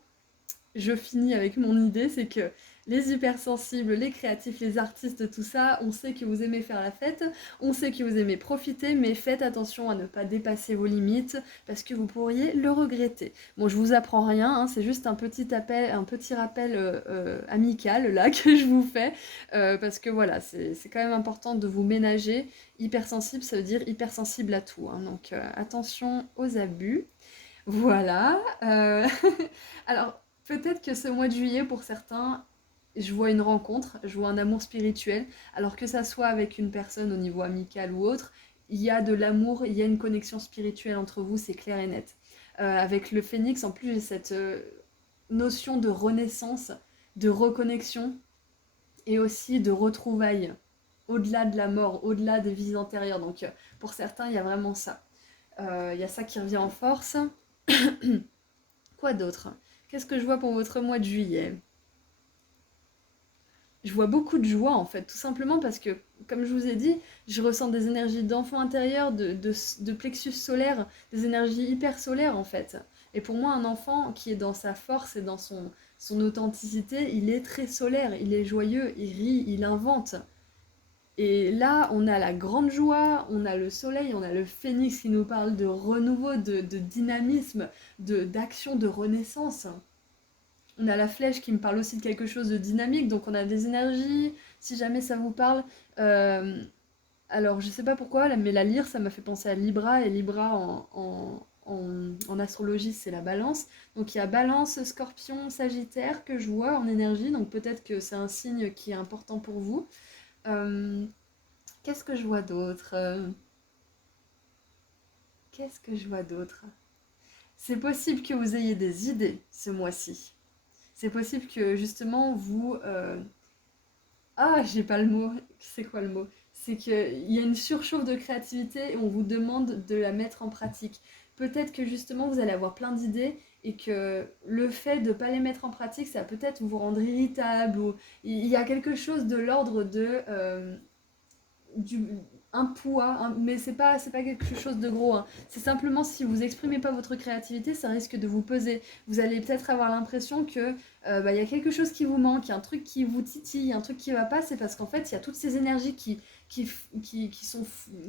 je finis avec mon idée, c'est que les hypersensibles, les créatifs, les artistes, tout ça, on sait que vous aimez faire la fête, on sait que vous aimez profiter, mais faites attention à ne pas dépasser vos limites, parce que vous pourriez le regretter. Bon, je vous apprends rien, hein, c'est juste un petit rappel amical, là, que je vous fais, parce que voilà, c'est quand même important de vous ménager. Hypersensible, ça veut dire hypersensible à tout, hein, donc attention aux abus. Voilà. Alors, peut-être que ce mois de juillet, pour certains, je vois une rencontre, je vois un amour spirituel, alors que ça soit avec une personne au niveau amical ou autre, il y a de l'amour, il y a une connexion spirituelle entre vous, c'est clair et net. Avec le phénix, en plus, j'ai cette notion de renaissance, de reconnexion et aussi de retrouvailles, au-delà de la mort, au-delà des vies antérieures. Donc, pour certains, il y a vraiment ça. Il y a ça qui revient en force. Quoi d'autre? Qu'est-ce que je vois pour votre mois de juillet? Je vois beaucoup de joie en fait, tout simplement parce que, comme je vous ai dit, je ressens des énergies d'enfant intérieur, de plexus solaire, des énergies hyper solaires en fait. Et pour moi, un enfant qui est dans sa force et dans son authenticité, il est très solaire, il est joyeux, il rit, il invente. Et là, on a la grande joie, on a le soleil, on a le phénix qui nous parle de renouveau, de dynamisme, d'action, de renaissance. On a la flèche qui me parle aussi de quelque chose de dynamique, donc on a des énergies, si jamais ça vous parle. Euh, alors, je sais pas pourquoi, mais la lyre, ça m'a fait penser à Libra, et Libra en astrologie, c'est la balance. Donc il y a balance, scorpion, sagittaire que je vois en énergie, donc peut-être que c'est un signe qui est important pour vous. Euh, Qu'est-ce que je vois d'autre? Qu'est-ce que je vois d'autre? C'est possible que vous ayez des idées ce mois-ci. C'est possible que justement vous... Ah, j'ai pas le mot. C'est quoi le mot? C'est qu'il y a une surchauffe de créativité et on vous demande de la mettre en pratique. Peut-être que justement vous allez avoir plein d'idées et que le fait de ne pas les mettre en pratique, ça va peut-être vous rendre irritable ou il y a quelque chose de l'ordre de du, un poids, mais c'est pas quelque chose de gros. Hein. C'est simplement si vous exprimez pas votre créativité, ça risque de vous peser. Vous allez peut-être avoir l'impression que y a quelque chose qui vous manque, il y a un truc qui vous titille, un truc qui va pas. C'est parce qu'en fait, il y a toutes ces énergies qui sont,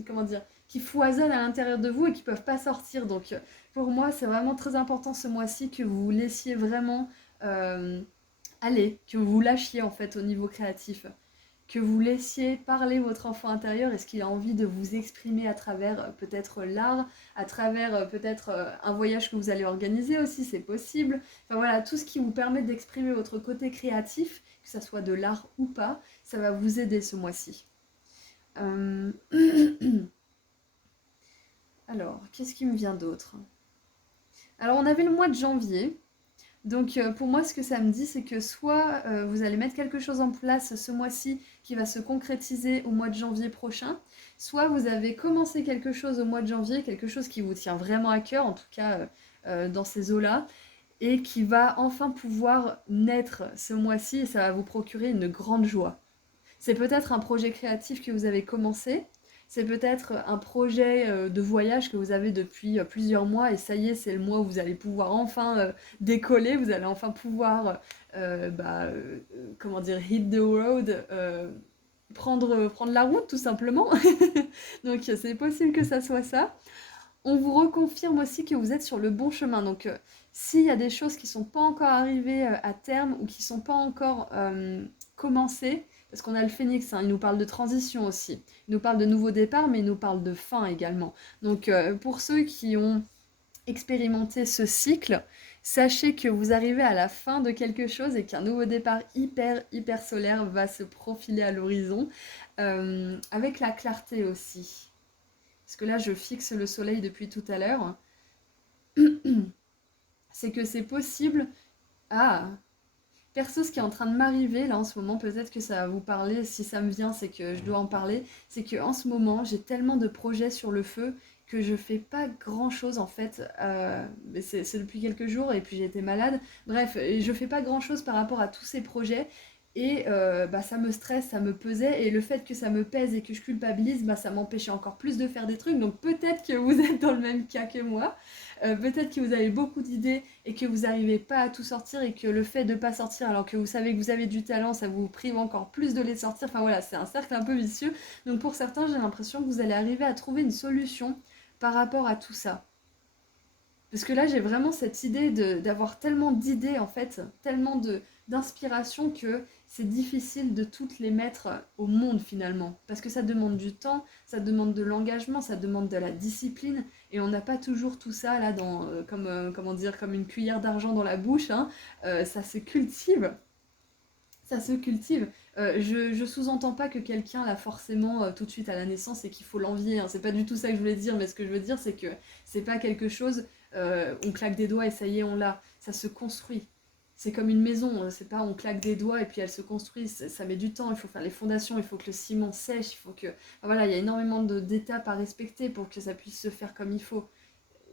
comment dire, qui foisonnent à l'intérieur de vous et qui peuvent pas sortir. Donc, pour moi, c'est vraiment très important ce mois-ci que vous vous laissiez vraiment aller, que vous vous lâchiez en fait au niveau créatif que vous laissiez parler votre enfant intérieur. Est-ce qu'il a envie de vous exprimer à travers peut-être l'art, à travers peut-être un voyage que vous allez organiser aussi, c'est possible. Enfin voilà, tout ce qui vous permet d'exprimer votre côté créatif, que ça soit de l'art ou pas, ça va vous aider ce mois-ci. Alors, qu'est-ce qui me vient d'autre? Alors on avait le mois de janvier. Donc pour moi, ce que ça me dit, c'est que soit vous allez mettre quelque chose en place ce mois-ci qui va se concrétiser au mois de janvier prochain, soit vous avez commencé quelque chose au mois de janvier, quelque chose qui vous tient vraiment à cœur, en tout cas dans ces eaux-là, et qui va enfin pouvoir naître ce mois-ci et ça va vous procurer une grande joie. C'est peut-être un projet créatif que vous avez commencé, c'est peut-être un projet de voyage que vous avez depuis plusieurs mois et ça y est, c'est le mois où vous allez pouvoir enfin décoller, vous allez enfin pouvoir, comment dire, hit the road, prendre la route tout simplement. Donc c'est possible que ça soit ça. On vous reconfirme aussi que vous êtes sur le bon chemin. Donc, s'il y a des choses qui ne sont pas encore arrivées à terme ou qui ne sont pas encore commencées, parce qu'on a le phénix, hein, il nous parle de transition aussi. Il nous parle de nouveau départ, mais il nous parle de fin également. Donc, pour ceux qui ont expérimenté ce cycle, sachez que vous arrivez à la fin de quelque chose et qu'un nouveau départ hyper solaire va se profiler à l'horizon, avec la clarté aussi. Parce que là, je fixe le soleil depuis tout à l'heure. C'est que c'est possible. Ah, perso, ce qui est en train de m'arriver là en ce moment, peut-être que ça va vous parler. Si ça me vient, c'est que je dois en parler. C'est que en ce moment, j'ai tellement de projets sur le feu que je fais pas grand chose en fait. Mais c'est depuis quelques jours et puis j'ai été malade. Bref, je fais pas grand chose par rapport à tous ces projets. Et ça me stresse, ça me pesait, et le fait que ça me pèse et que je culpabilise, ça m'empêchait encore plus de faire des trucs. Donc peut-être que vous êtes dans le même cas que moi, peut-être que vous avez beaucoup d'idées et que vous n'arrivez pas à tout sortir et que le fait de ne pas sortir alors que vous savez que vous avez du talent, ça vous prive encore plus de les sortir. Enfin voilà, c'est un cercle un peu vicieux. Donc pour certains, j'ai l'impression que vous allez arriver à trouver une solution par rapport à tout ça. Parce que là, j'ai vraiment cette idée d'avoir tellement d'idées, en fait, tellement d'inspiration que c'est difficile de toutes les mettre au monde finalement. Parce que ça demande du temps, ça demande de l'engagement, ça demande de la discipline. Et on n'a pas toujours tout ça là dans, comment dire, comme une cuillère d'argent dans la bouche, hein. Ça se cultive. Ça se cultive. Je sous-entends pas que quelqu'un l'a forcément tout de suite à la naissance et qu'il faut l'envier, hein. C'est pas du tout ça que je voulais dire, mais ce que je veux dire, c'est que c'est pas quelque chose, on claque des doigts et ça y est, on l'a. Ça se construit. C'est comme une maison, c'est pas on claque des doigts et puis elle se construit. Ça met du temps, il faut faire les fondations, il faut que le ciment sèche, il faut que. Enfin, voilà, il y a énormément d'étapes à respecter pour que ça puisse se faire comme il faut.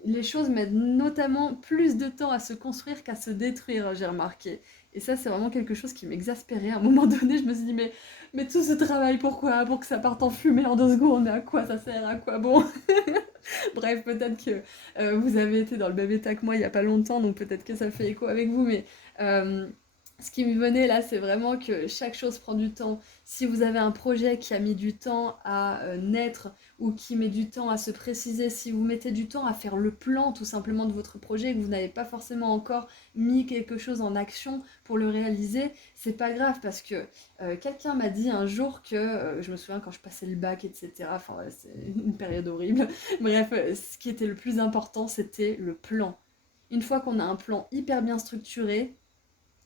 Les choses mettent notamment plus de temps à se construire qu'à se détruire, j'ai remarqué. Et ça, c'est vraiment quelque chose qui m'exaspérait. À un moment donné, je me suis dit, mais tout ce travail, pourquoi? Pour que ça parte en fumée en 2 secondes, à quoi ça sert? À quoi bon? Bref, peut-être que vous avez été dans le même état que moi il n'y a pas longtemps, donc peut-être que ça fait écho avec vous, mais euh, ce qui me venait là, c'est vraiment que chaque chose prend du temps. Si vous avez un projet qui a mis du temps à naître ou qui met du temps à se préciser, si vous mettez du temps à faire le plan tout simplement de votre projet et que vous n'avez pas forcément encore mis quelque chose en action pour le réaliser, c'est pas grave parce que quelqu'un m'a dit un jour que, je me souviens quand je passais le bac, etc., enfin ouais, c'est une période horrible. Bref, ce qui était le plus important, c'était le plan. Une fois qu'on a un plan hyper bien structuré,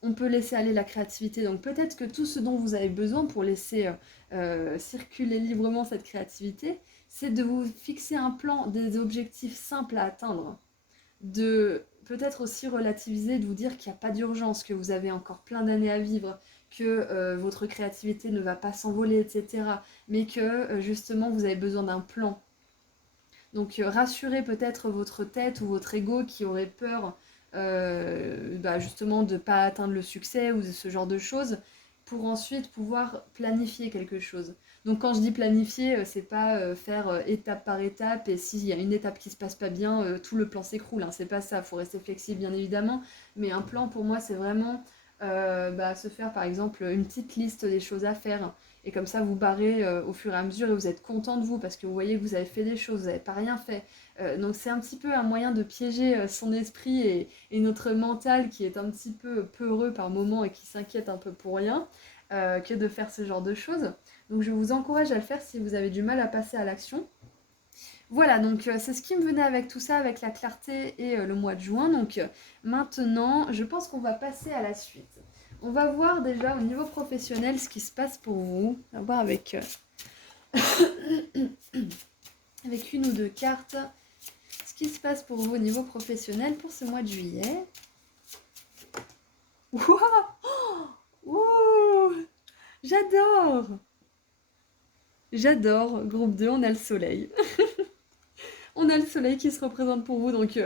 on peut laisser aller la créativité. Donc peut-être que tout ce dont vous avez besoin pour laisser circuler librement cette créativité, c'est de vous fixer un plan, des objectifs simples à atteindre. De peut-être aussi relativiser, de vous dire qu'il n'y a pas d'urgence, que vous avez encore plein d'années à vivre, que votre créativité ne va pas s'envoler, etc. Mais que justement vous avez besoin d'un plan. Donc rassurez peut-être votre tête ou votre ego qui aurait peur justement de ne pas atteindre le succès ou de ce genre de choses pour ensuite pouvoir planifier quelque chose. Donc quand je dis planifier, c'est pas faire étape par étape et s'il y a une étape qui se passe pas bien, tout le plan s'écroule, hein. C'est pas ça, il faut rester flexible bien évidemment, mais un plan pour moi c'est vraiment se faire par exemple une petite liste des choses à faire et comme ça vous barrez au fur et à mesure et vous êtes content de vous parce que vous voyez que vous avez fait des choses, vous n'avez pas rien fait. Donc c'est un petit peu un moyen de piéger son esprit et notre mental qui est un petit peu peureux par moments et qui s'inquiète un peu pour rien, que de faire ce genre de choses. Donc je vous encourage à le faire si vous avez du mal à passer à l'action. Voilà, donc c'est ce qui me venait avec tout ça, avec la clarté et le mois de juin. Donc maintenant, je pense qu'on va passer à la suite. On va voir déjà au niveau professionnel ce qui se passe pour vous. On va voir avec une ou deux cartes qui se passe pour vous au niveau professionnel pour ce mois de juillet? Waouh! Ouh, j'adore! J'adore. Groupe 2, on a le soleil. On a le soleil qui se représente pour vous, donc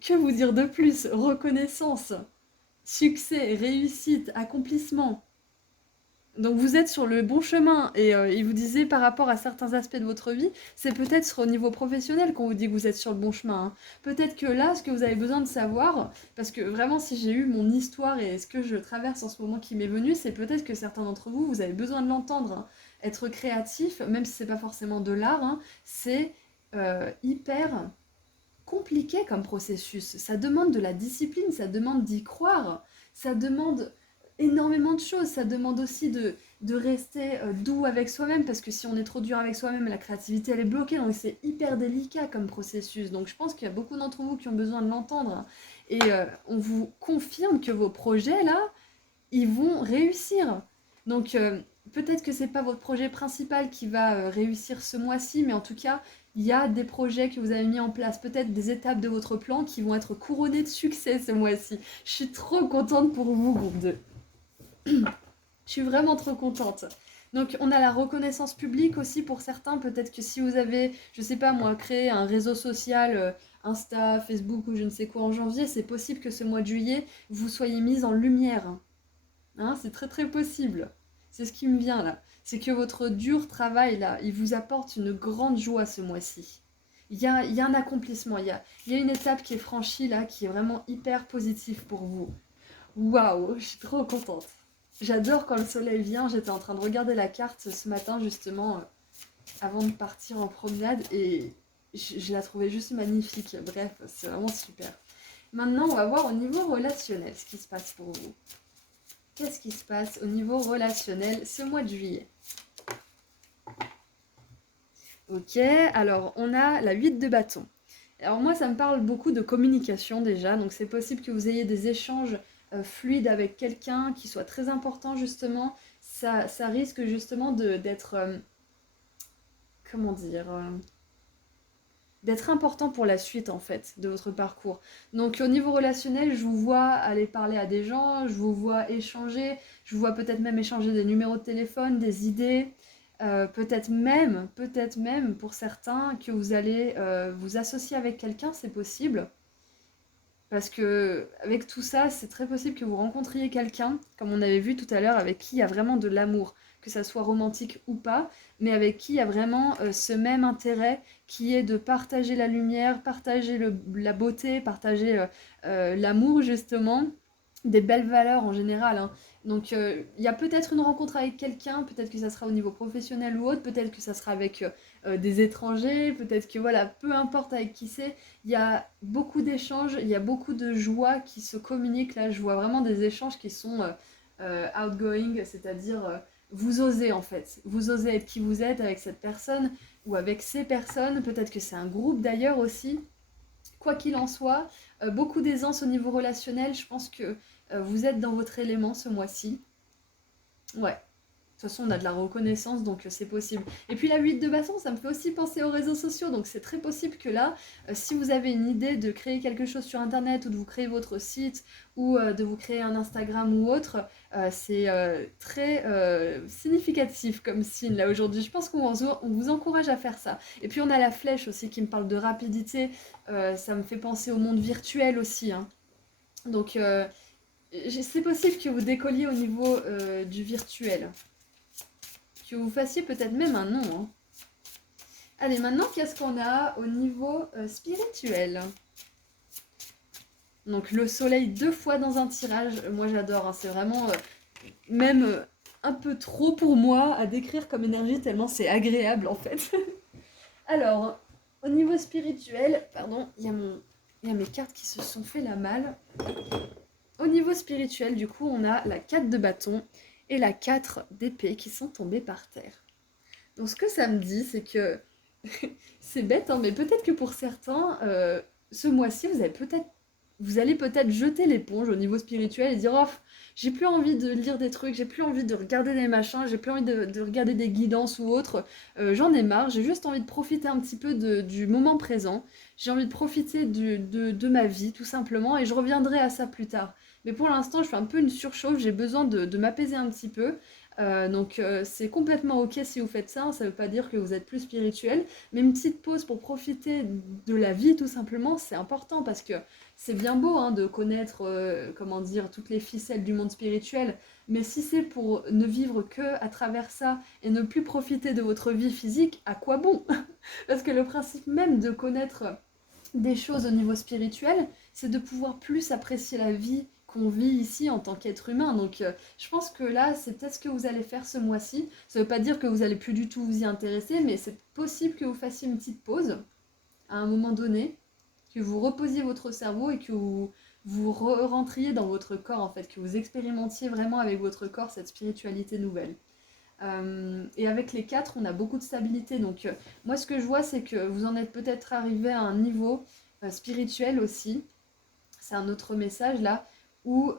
que vous dire de plus? Reconnaissance, succès, réussite, accomplissement. Donc vous êtes sur le bon chemin et il vous disait par rapport à certains aspects de votre vie, c'est peut-être au niveau professionnel qu'on vous dit que vous êtes sur le bon chemin, hein. Peut-être que là, ce que vous avez besoin de savoir, parce que vraiment si j'ai eu mon histoire et ce que je traverse en ce moment qui m'est venu, c'est peut-être que certains d'entre vous, vous avez besoin de l'entendre, hein. Être créatif, même si c'est pas forcément de l'art, hein, c'est hyper compliqué comme processus. Ça demande de la discipline, ça demande d'y croire, ça demande énormément de choses, ça demande aussi de rester doux avec soi-même, parce que si on est trop dur avec soi-même, la créativité elle est bloquée, donc c'est hyper délicat comme processus. Donc je pense qu'il y a beaucoup d'entre vous qui ont besoin de l'entendre, hein. Et on vous confirme que vos projets là, ils vont réussir. Donc peut-être que c'est pas votre projet principal qui va réussir ce mois-ci, mais en tout cas, il y a des projets que vous avez mis en place, peut-être des étapes de votre plan qui vont être couronnées de succès ce mois-ci. Je suis trop contente pour vous, groupe 2. Je suis vraiment trop contente. Donc on a la reconnaissance publique aussi pour certains. Peut-être que si vous avez, je sais pas moi, créé un réseau social, Insta, Facebook ou je ne sais quoi en janvier, c'est possible que ce mois de juillet, vous soyez mise en lumière. Hein, c'est très très possible. C'est ce qui me vient là. C'est que votre dur travail là, il vous apporte une grande joie ce mois-ci. Il y a un accomplissement, il y a une étape qui est franchie là, qui est vraiment hyper positive pour vous. Waouh, je suis trop contente. J'adore quand le soleil vient. J'étais en train de regarder la carte ce matin justement avant de partir en promenade et je la trouvais juste magnifique. Bref, c'est vraiment super. Maintenant, on va voir au niveau relationnel ce qui se passe pour vous. Qu'est-ce qui se passe au niveau relationnel ce mois de juillet? Ok, alors on a la 8 de bâton. Alors moi, ça me parle beaucoup de communication déjà, donc c'est possible que vous ayez des échanges fluides avec quelqu'un qui soit très important justement. Ça risque justement d'être, comment dire, d'être important pour la suite en fait de votre parcours. Donc au niveau relationnel, je vous vois aller parler à des gens, je vous vois échanger, je vous vois peut-être même échanger des numéros de téléphone, des idées, peut-être même pour certains que vous allez vous associer avec quelqu'un, c'est possible. Parce que avec tout ça, c'est très possible que vous rencontriez quelqu'un, comme on avait vu tout à l'heure, avec qui il y a vraiment de l'amour, que ça soit romantique ou pas, mais avec qui il y a vraiment ce même intérêt qui est de partager la lumière, partager la beauté, partager l'amour justement, des belles valeurs en général, hein. Donc il y a peut-être une rencontre avec quelqu'un, peut-être que ça sera au niveau professionnel ou autre, peut-être que ça sera avec des étrangers, peut-être que voilà, peu importe avec qui c'est, il y a beaucoup d'échanges, il y a beaucoup de joie qui se communiquent. Là, je vois vraiment des échanges qui sont outgoing, c'est-à-dire vous osez en fait. Vous osez être qui vous êtes avec cette personne ou avec ces personnes. Peut-être que c'est un groupe d'ailleurs aussi. Quoi qu'il en soit, beaucoup d'aisance au niveau relationnel. Je pense que vous êtes dans votre élément ce mois-ci. Ouais. De toute façon, on a de la reconnaissance, donc c'est possible. Et puis la 8 de bâton, ça me fait aussi penser aux réseaux sociaux. Donc c'est très possible que là, si vous avez une idée de créer quelque chose sur Internet ou de vous créer votre site ou de vous créer un Instagram ou autre, c'est très significatif comme signe là aujourd'hui. Je pense on vous encourage à faire ça. Et puis on a la flèche aussi qui me parle de rapidité. Ça me fait penser au monde virtuel aussi, hein. Donc c'est possible que vous décolliez au niveau du virtuel. Que vous fassiez peut-être même un nom, hein. Allez, maintenant, qu'est-ce qu'on a au niveau spirituel? Donc, le soleil 2 fois dans un tirage, moi j'adore, hein, c'est vraiment même un peu trop pour moi à décrire comme énergie, tellement c'est agréable en fait. Alors, au niveau spirituel, pardon, il y a mes cartes qui se sont fait la malle. Au niveau spirituel, du coup, on a la 4 de bâton et la 4 d'épée qui sont tombées par terre. Donc ce que ça me dit, c'est que c'est bête, hein, mais peut-être que pour certains, ce mois-ci, vous avez peut-être vous allez peut-être jeter l'éponge au niveau spirituel et dire oh, j'ai plus envie de lire des trucs, j'ai plus envie de regarder des machins, j'ai plus envie de regarder des guidances ou autres, j'en ai marre, j'ai juste envie de profiter un petit peu du moment présent, j'ai envie de profiter de ma vie tout simplement et je reviendrai à ça plus tard. Mais pour l'instant je fais un peu une surchauffe, j'ai besoin de m'apaiser un petit peu. Donc c'est complètement ok si vous faites ça, hein, ça veut pas dire que vous êtes plus spirituel, mais une petite pause pour profiter de la vie tout simplement, c'est important parce que c'est bien beau hein, de connaître, comment dire, toutes les ficelles du monde spirituel, mais si c'est pour ne vivre que à travers ça et ne plus profiter de votre vie physique, à quoi bon? Parce que le principe même de connaître des choses au niveau spirituel, c'est de pouvoir plus apprécier la vie qu'on vit ici en tant qu'être humain. Donc je pense que là, c'est peut-être ce que vous allez faire ce mois-ci. Ça ne veut pas dire que vous allez plus du tout vous y intéresser, mais c'est possible que vous fassiez une petite pause à un moment donné, que vous reposiez votre cerveau et que vous rentriez dans votre corps en fait, que vous expérimentiez vraiment avec votre corps cette spiritualité nouvelle. Et avec les 4, on a beaucoup de stabilité. Donc moi ce que je vois c'est que vous en êtes peut-être arrivé à un niveau spirituel aussi. C'est un autre message là où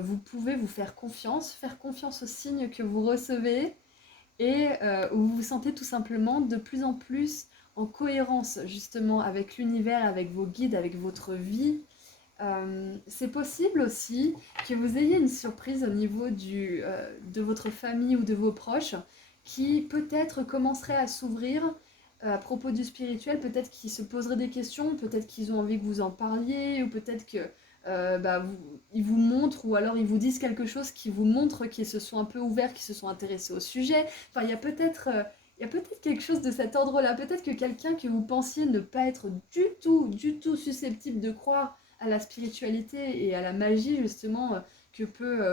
vous pouvez vous faire confiance aux signes que vous recevez et où vous vous sentez tout simplement de plus en plus en cohérence justement avec l'univers, avec vos guides, avec votre vie. C'est possible aussi que vous ayez une surprise au niveau de votre famille ou de vos proches qui peut-être commencerait à s'ouvrir à propos du spirituel, peut-être qu'ils se poseraient des questions, peut-être qu'ils ont envie que vous en parliez, ou peut-être que ils vous montrent, ou alors ils vous disent quelque chose qui vous montre qu'ils se sont un peu ouverts, qu'ils se sont intéressés au sujet. Enfin, il y a peut-être quelque chose de cet ordre-là. Peut-être que quelqu'un que vous pensiez ne pas être du tout susceptible de croire à la spiritualité et à la magie, justement, que peut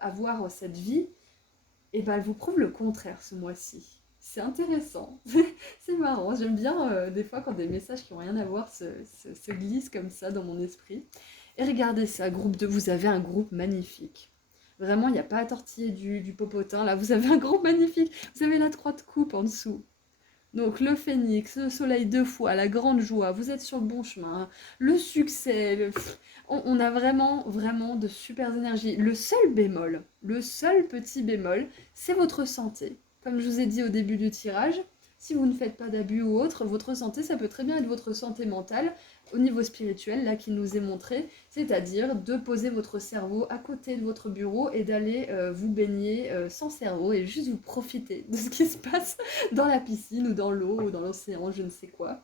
avoir cette vie, et ben elle vous prouve le contraire ce mois-ci. C'est intéressant, c'est marrant, j'aime bien des fois quand des messages qui n'ont rien à voir se glissent comme ça dans mon esprit. Et regardez ça, groupe 2, vous avez un groupe magnifique. Vraiment, il n'y a pas à tortiller du popotin, là, vous avez un groupe magnifique. Vous avez la 3 de coupe en dessous. Donc le phénix, le soleil 2 fois, la grande joie, vous êtes sur le bon chemin, hein. Le succès, on a vraiment, vraiment de super énergies. Le seul petit bémol, c'est votre santé. Comme je vous ai dit au début du tirage, si vous ne faites pas d'abus ou autre, votre santé, ça peut très bien être votre santé mentale au niveau spirituel, là qui nous est montré, c'est-à-dire de poser votre cerveau à côté de votre bureau et d'aller vous baigner sans cerveau et juste vous profiter de ce qui se passe dans la piscine ou dans l'eau ou dans l'océan, je ne sais quoi.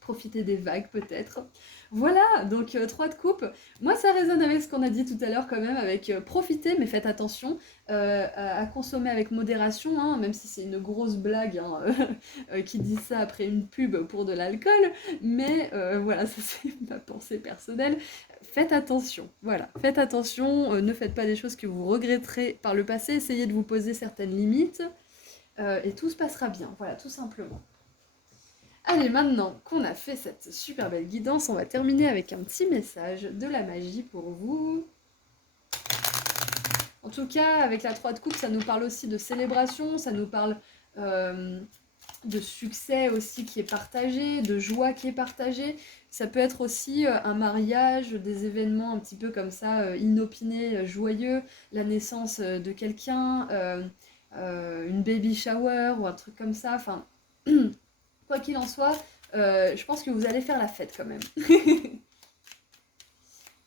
Profiter des vagues peut-être. Voilà, donc 3 de coupe. Moi ça résonne avec ce qu'on a dit tout à l'heure quand même, avec profiter mais faites attention à consommer avec modération, hein, même si c'est une grosse blague hein, qui dit ça après une pub pour de l'alcool, mais voilà, ça c'est ma pensée personnelle. Faites attention, voilà, faites attention, ne faites pas des choses que vous regretterez par le passé, essayez de vous poser certaines limites, et tout se passera bien, voilà, tout simplement. Allez, maintenant qu'on a fait cette super belle guidance, on va terminer avec un petit message de la magie pour vous. En tout cas, avec la 3 de coupe, ça nous parle aussi de célébration, ça nous parle de succès aussi qui est partagé, de joie qui est partagée. Ça peut être aussi un mariage, des événements un petit peu comme ça, inopinés, joyeux, la naissance de quelqu'un, une baby shower ou un truc comme ça. Enfin, quoi qu'il en soit, je pense que vous allez faire la fête quand même.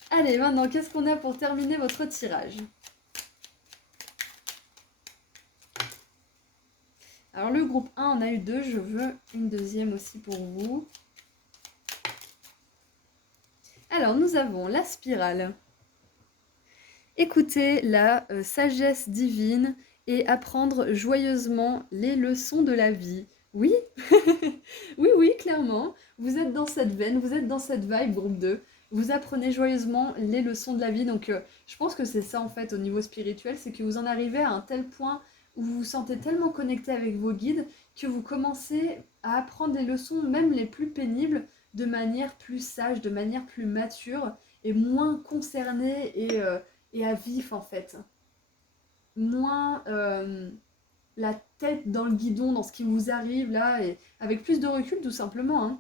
Allez, maintenant, qu'est-ce qu'on a pour terminer votre tirage? Alors le groupe 1, on a eu 2, je veux une deuxième aussi pour vous. Alors nous avons la spirale. Écoutez la sagesse divine et apprendre joyeusement les leçons de la vie. Oui, oui, oui, clairement. Vous êtes dans cette veine, vous êtes dans cette vibe, groupe 2. Vous apprenez joyeusement les leçons de la vie. Donc je pense que c'est ça en fait au niveau spirituel, c'est que vous en arrivez à un tel point où vous vous sentez tellement connecté avec vos guides que vous commencez à apprendre des leçons, même les plus pénibles, de manière plus sage, de manière plus mature et moins concernée et à vif en fait. Moins la tête dans le guidon, dans ce qui vous arrive là, et avec plus de recul tout simplement, hein.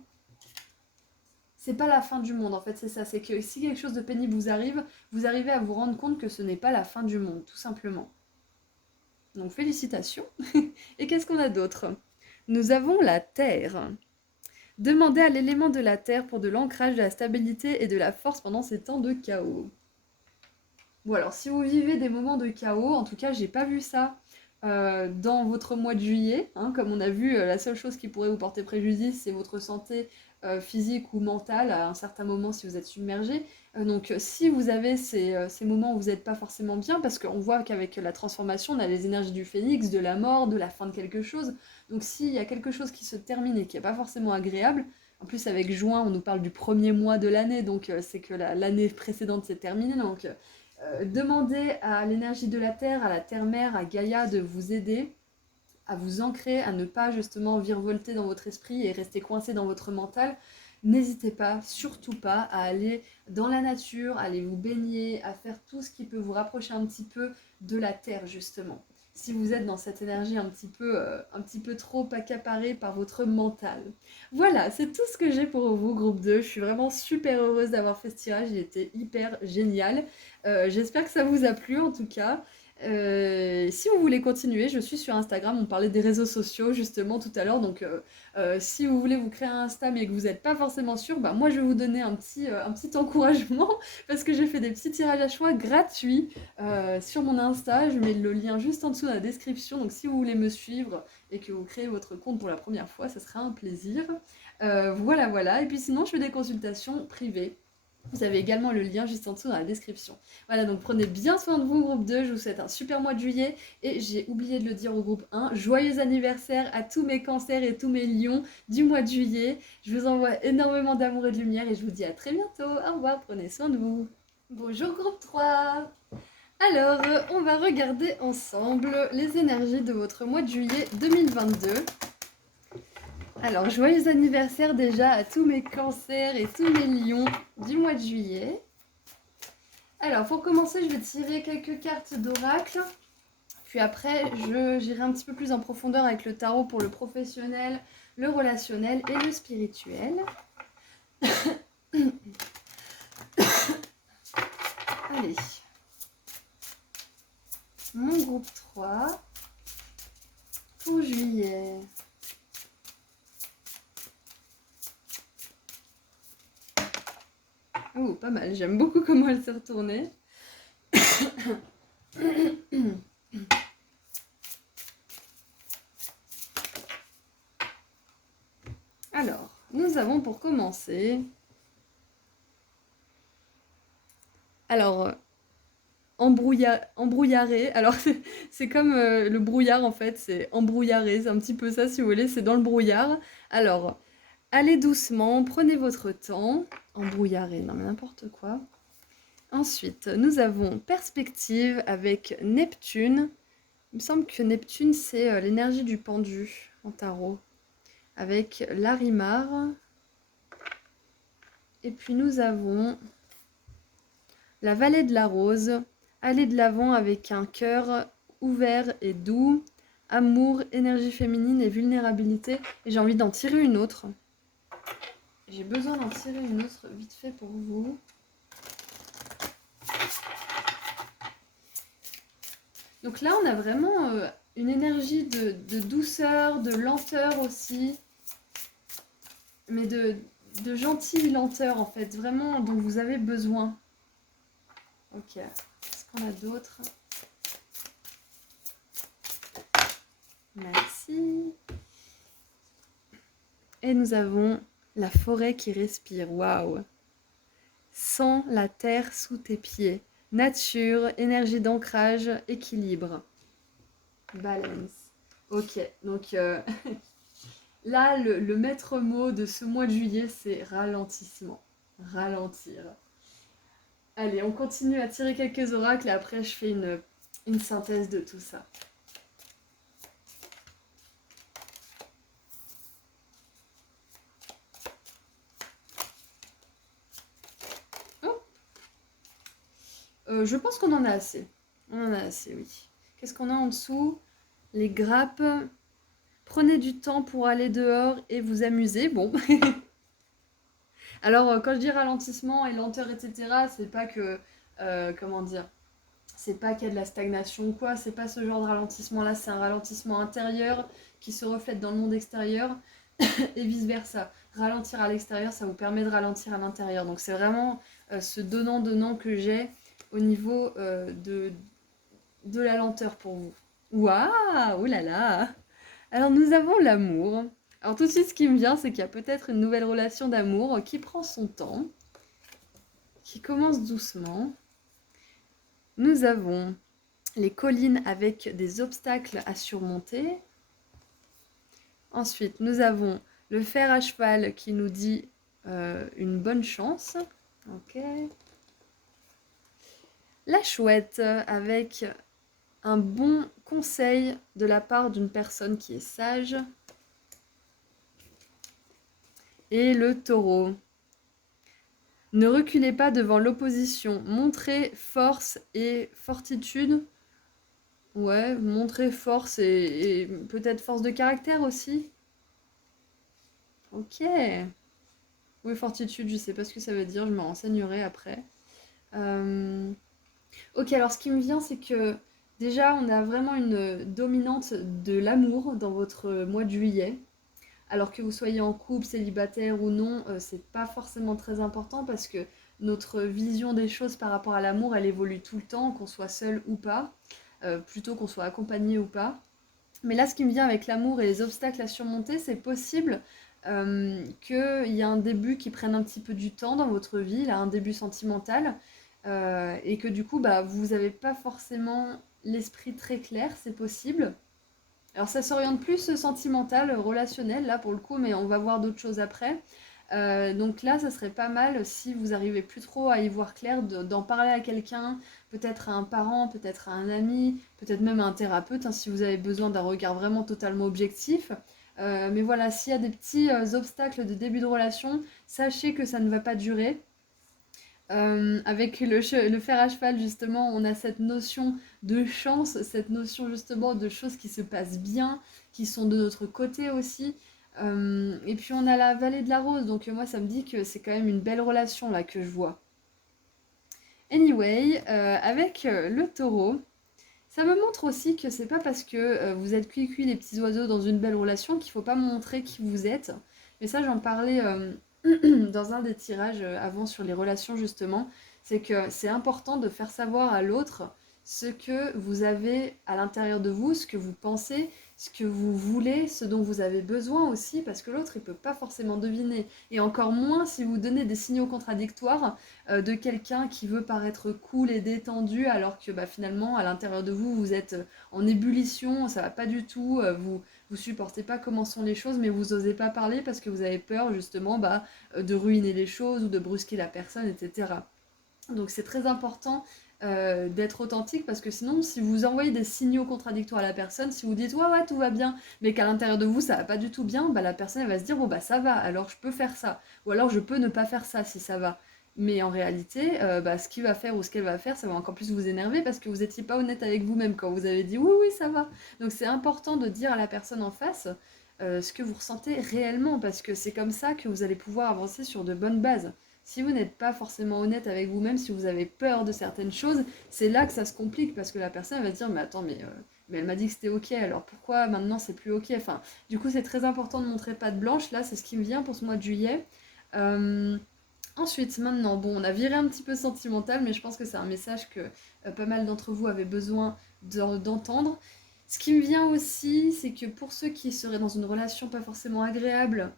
c'est pas la fin du monde, en fait, c'est ça. C'est que si quelque chose de pénible vous arrive, vous arrivez à vous rendre compte que ce n'est pas la fin du monde, tout simplement. Donc félicitations. Et qu'est-ce qu'on a d'autre? Nous avons la Terre. Demandez à l'élément de la Terre pour de l'ancrage, de la stabilité et de la force pendant ces temps de chaos. Bon alors si vous vivez des moments de chaos, en tout cas j'ai pas vu ça dans votre mois de juillet, hein, comme on a vu, la seule chose qui pourrait vous porter préjudice c'est votre santé physique ou mentale à un certain moment si vous êtes submergé. Donc si vous avez ces moments où vous n'êtes pas forcément bien, parce qu'on voit qu'avec la transformation on a les énergies du phénix, de la mort, de la fin de quelque chose, donc s'il y a quelque chose qui se termine et qui n'est pas forcément agréable, en plus avec juin on nous parle du premier mois de l'année, donc c'est que l'année précédente s'est terminée, donc demandez à l'énergie de la Terre, à la Terre-Mère, à Gaïa de vous aider à vous ancrer, à ne pas justement virevolter dans votre esprit et rester coincé dans votre mental. N'hésitez pas, surtout pas, à aller dans la nature, à aller vous baigner, à faire tout ce qui peut vous rapprocher un petit peu de la Terre justement. Si vous êtes dans cette énergie un petit peu trop accaparée par votre mental. Voilà, c'est tout ce que j'ai pour vous, groupe 2. Je suis vraiment super heureuse d'avoir fait ce tirage, il était hyper génial. J'espère que ça vous a plu en tout cas. Si vous voulez continuer, je suis sur Instagram, on parlait des réseaux sociaux justement tout à l'heure, donc si vous voulez vous créer un Insta mais que vous n'êtes pas forcément sûr, bah moi je vais vous donner un petit encouragement parce que j'ai fait des petits tirages à choix gratuits sur mon Insta, je mets le lien juste en dessous dans la description, donc si vous voulez me suivre et que vous créez votre compte pour la première fois, ça sera un plaisir. Voilà, voilà, et puis sinon je fais des consultations privées. Vous avez également le lien juste en dessous dans la description. Voilà, donc prenez bien soin de vous, groupe 2. Je vous souhaite un super mois de juillet. Et j'ai oublié de le dire au groupe 1. Joyeux anniversaire à tous mes cancers et tous mes lions du mois de juillet. Je vous envoie énormément d'amour et de lumière et je vous dis à très bientôt. Au revoir, prenez soin de vous. Bonjour, groupe 3. Alors, on va regarder ensemble les énergies de votre mois de juillet 2022. Alors, joyeux anniversaire déjà à tous mes cancers et tous mes lions du mois de juillet. Alors, pour commencer, je vais tirer quelques cartes d'oracle. Puis après, j'irai un petit peu plus en profondeur avec le tarot pour le professionnel, le relationnel et le spirituel. Allez. Mon groupe 3 pour juillet. Oh, pas mal. J'aime beaucoup comment elle s'est retournée. Alors, nous avons pour commencer... Alors, embrouillaré. Alors, c'est comme le brouillard, en fait. C'est embrouillaré. C'est un petit peu ça, si vous voulez. C'est dans le brouillard. Alors, allez doucement. Prenez votre temps. Embrouillaré, non mais n'importe quoi. Ensuite, nous avons perspective avec Neptune. Il me semble que Neptune, c'est l'énergie du pendu en tarot. Avec Larimar. Et puis nous avons la vallée de la rose. Aller de l'avant avec un cœur ouvert et doux. Amour, énergie féminine et vulnérabilité. Et j'ai envie d'en tirer une autre. J'ai besoin d'en tirer une autre vite fait pour vous. Donc là, on a vraiment une énergie de douceur, de lenteur aussi. Mais de gentille lenteur en fait, vraiment dont vous avez besoin. Ok, qu'est-ce qu'on a d'autre? Merci. Et nous avons la forêt qui respire, waouh. Sens la terre sous tes pieds. Nature, énergie d'ancrage, équilibre. Balance. Ok, donc là, le maître mot de ce mois de juillet, c'est ralentissement. Ralentir. Allez, on continue à tirer quelques oracles et après je fais une synthèse de tout ça. Oh, je pense qu'on en a assez. On en a assez, oui. Qu'est-ce qu'on a en dessous? Les grappes. Prenez du temps pour aller dehors et vous amuser. Bon. Alors, quand je dis ralentissement et lenteur, etc., c'est pas que, comment dire, c'est pas qu'il y a de la stagnation ou quoi, c'est pas ce genre de ralentissement-là, c'est un ralentissement intérieur qui se reflète dans le monde extérieur et vice-versa. Ralentir à l'extérieur, ça vous permet de ralentir à l'intérieur. Donc c'est vraiment ce donnant-donnant que j'ai au niveau de la lenteur pour vous. Waouh, oh là là. Alors nous avons l'amour. Alors tout de suite, ce qui me vient, c'est qu'il y a peut-être une nouvelle relation d'amour qui prend son temps, qui commence doucement. Nous avons les collines avec des obstacles à surmonter. Ensuite, nous avons le fer à cheval qui nous dit une bonne chance. Ok. La chouette avec un bon conseil de la part d'une personne qui est sage. Et le taureau. Ne reculez pas devant l'opposition. Montrez force et fortitude. Ouais, montrer force et peut-être force de caractère aussi. Ok. Oui, fortitude, je sais pas ce que ça veut dire, je me renseignerai après. Ok, alors ce qui me vient, c'est que déjà, on a vraiment une dominante de l'amour dans votre mois de juillet. Alors que vous soyez en couple, célibataire ou non, c'est pas forcément très important parce que notre vision des choses par rapport à l'amour, elle évolue tout le temps, qu'on soit seul ou pas, plutôt qu'on soit accompagné ou pas. Mais là, ce qui me vient avec l'amour et les obstacles à surmonter, c'est possible qu'il y a un début qui prenne un petit peu du temps dans votre vie, là, un début sentimental, et que du coup, bah, vous n'avez pas forcément l'esprit très clair, c'est possible. Alors ça s'oriente plus sentimental, relationnel, là pour le coup, mais on va voir d'autres choses après. Donc là, ça serait pas mal si vous arrivez plus trop à y voir clair, d'en parler à quelqu'un, peut-être à un parent, peut-être à un ami, peut-être même à un thérapeute, hein, si vous avez besoin d'un regard vraiment totalement objectif. Mais voilà, s'il y a des petits obstacles de début de relation, sachez que ça ne va pas durer. Avec le fer à cheval, justement, on a cette notion de chance, cette notion justement de choses qui se passent bien, qui sont de notre côté aussi. Et puis on a la vallée de la rose, donc moi ça me dit que c'est quand même une belle relation là que je vois. Anyway, avec le taureau, ça me montre aussi que c'est pas parce que vous êtes cuit les petits oiseaux dans une belle relation qu'il faut pas montrer qui vous êtes. Mais ça, j'en parlais dans un des tirages avant sur les relations justement. C'est que c'est important de faire savoir à l'autre ce que vous avez à l'intérieur de vous, ce que vous pensez, ce que vous voulez, ce dont vous avez besoin aussi, parce que l'autre, il peut pas forcément deviner. Et encore moins si vous donnez des signaux contradictoires de quelqu'un qui veut paraître cool et détendu alors que bah, finalement à l'intérieur de vous vous êtes en ébullition, ça va pas du tout, vous supportez pas comment sont les choses mais vous osez pas parler parce que vous avez peur justement bah, de ruiner les choses ou de brusquer la personne, etc. Donc c'est très important d'être authentique parce que sinon si vous envoyez des signaux contradictoires à la personne, si vous dites ouais tout va bien mais qu'à l'intérieur de vous ça va pas du tout bien, bah la personne elle va se dire bon bah ça va alors je peux faire ça ou alors je peux ne pas faire ça si ça va. Mais en réalité, bah, ce qu'il va faire ou ce qu'elle va faire, ça va encore plus vous énerver parce que vous n'étiez pas honnête avec vous-même quand vous avez dit oui ça va. Donc c'est important de dire à la personne en face ce que vous ressentez réellement parce que c'est comme ça que vous allez pouvoir avancer sur de bonnes bases. Si vous n'êtes pas forcément honnête avec vous-même, si vous avez peur de certaines choses, c'est là que ça se complique parce que la personne va se dire mais attends mais elle m'a dit que c'était ok alors pourquoi maintenant c'est plus ok. Enfin du coup c'est très important de montrer patte blanche, là c'est ce qui me vient pour ce mois de juillet. Euh, Ensuite, maintenant, bon, on a viré un petit peu sentimental, mais je pense que c'est un message que pas mal d'entre vous avaient besoin d'entendre. Ce qui me vient aussi, c'est que pour ceux qui seraient dans une relation pas forcément agréable,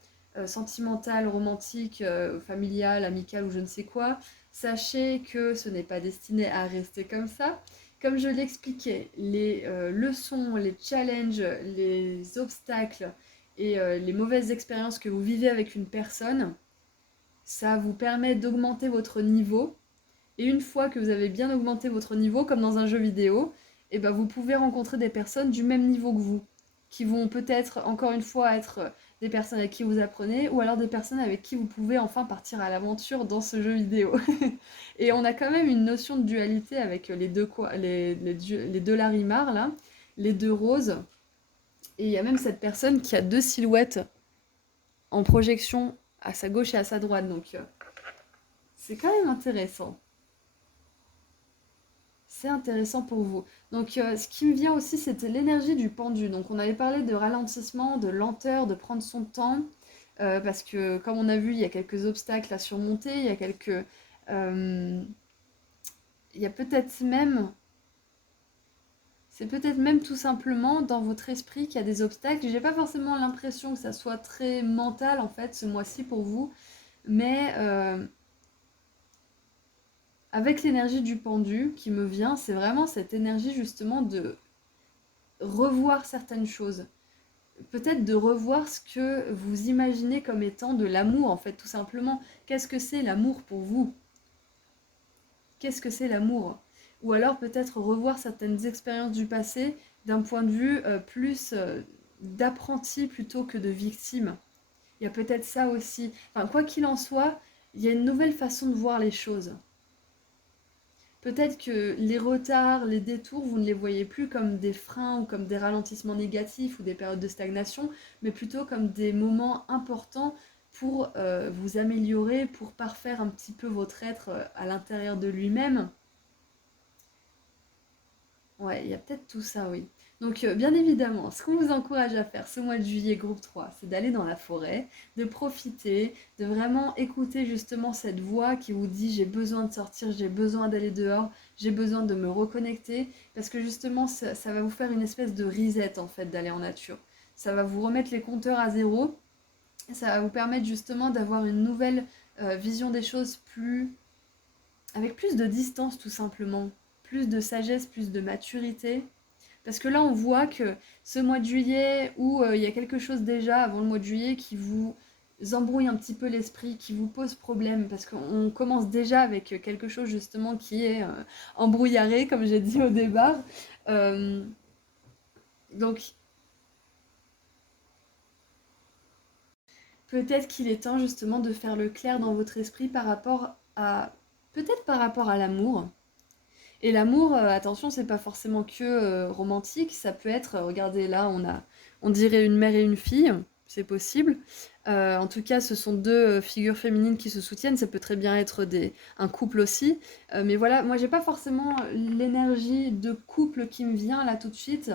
sentimentale, romantique, familiale, amicale ou je ne sais quoi, sachez que ce n'est pas destiné à rester comme ça. Comme je l'expliquais, les leçons, les challenges, les obstacles et les mauvaises expériences que vous vivez avec une personne, ça vous permet d'augmenter votre niveau. Et une fois que vous avez bien augmenté votre niveau, comme dans un jeu vidéo, et ben vous pouvez rencontrer des personnes du même niveau que vous, qui vont peut-être encore une fois être des personnes avec qui vous apprenez, ou alors des personnes avec qui vous pouvez enfin partir à l'aventure dans ce jeu vidéo. Et on a quand même une notion de dualité avec les deux Larimar, là, les deux roses. Et il y a même cette personne qui a deux silhouettes en projection à sa gauche et à sa droite. Donc c'est quand même intéressant. C'est intéressant pour vous. Donc ce qui me vient aussi, c'était l'énergie du pendu. Donc on avait parlé de ralentissement, de lenteur, de prendre son temps. Parce que comme on a vu, il y a quelques obstacles à surmonter, il y a quelques... euh, il y a peut-être même... C'est peut-être même tout simplement dans votre esprit qu'il y a des obstacles. J'ai pas forcément l'impression que ça soit très mental en fait ce mois-ci pour vous, mais avec l'énergie du pendu qui me vient, c'est vraiment cette énergie justement de revoir certaines choses. Peut-être de revoir ce que vous imaginez comme étant de l'amour en fait, tout simplement. Qu'est-ce que c'est l'amour pour vous? Qu'est-ce que c'est l'amour? Ou alors peut-être revoir certaines expériences du passé d'un point de vue plus d'apprenti plutôt que de victime. Il y a peut-être ça aussi. Enfin, quoi qu'il en soit, il y a une nouvelle façon de voir les choses. Peut-être que les retards, les détours, vous ne les voyez plus comme des freins ou comme des ralentissements négatifs ou des périodes de stagnation, mais plutôt comme des moments importants pour vous améliorer, pour parfaire un petit peu votre être à l'intérieur de lui-même. Ouais, il y a peut-être tout ça, oui. Donc, bien évidemment, ce qu'on vous encourage à faire ce mois de juillet, groupe 3, c'est d'aller dans la forêt, de profiter, de vraiment écouter justement cette voix qui vous dit j'ai besoin de sortir, j'ai besoin d'aller dehors, j'ai besoin de me reconnecter, parce que justement, ça va vous faire une espèce de reset en fait d'aller en nature. Ça va vous remettre les compteurs à zéro, ça va vous permettre justement d'avoir une nouvelle vision des choses plus avec plus de distance tout simplement, plus de sagesse, plus de maturité. Parce que là, on voit que ce mois de juillet, où il y a quelque chose déjà avant le mois de juillet qui vous embrouille un petit peu l'esprit, qui vous pose problème, parce qu'on commence déjà avec quelque chose justement qui est embrouillaré, comme j'ai dit au départ. Euh, donc peut-être qu'il est temps justement de faire le clair dans votre esprit par rapport à... Peut-être par rapport à l'amour. Et l'amour, attention, c'est pas forcément que romantique, ça peut être, regardez là, on dirait une mère et une fille, c'est possible. En tout cas, ce sont deux figures féminines qui se soutiennent, ça peut très bien être un couple aussi. Mais voilà, moi j'ai pas forcément l'énergie de couple qui me vient là tout de suite,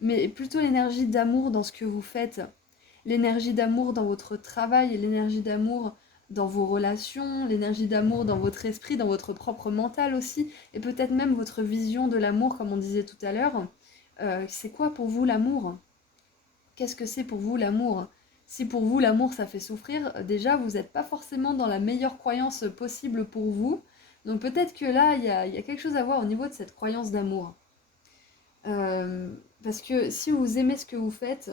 mais plutôt l'énergie d'amour dans ce que vous faites, l'énergie d'amour dans votre travail et l'énergie d'amour dans vos relations, l'énergie d'amour dans votre esprit, dans votre propre mental aussi, et peut-être même votre vision de l'amour, comme on disait tout à l'heure. C'est quoi pour vous l'amour? Qu'est-ce que c'est pour vous l'amour? Si pour vous l'amour ça fait souffrir, déjà vous n'êtes pas forcément dans la meilleure croyance possible pour vous. Donc peut-être que là, il y a quelque chose à voir au niveau de cette croyance d'amour. Euh, Parce que si vous aimez ce que vous faites,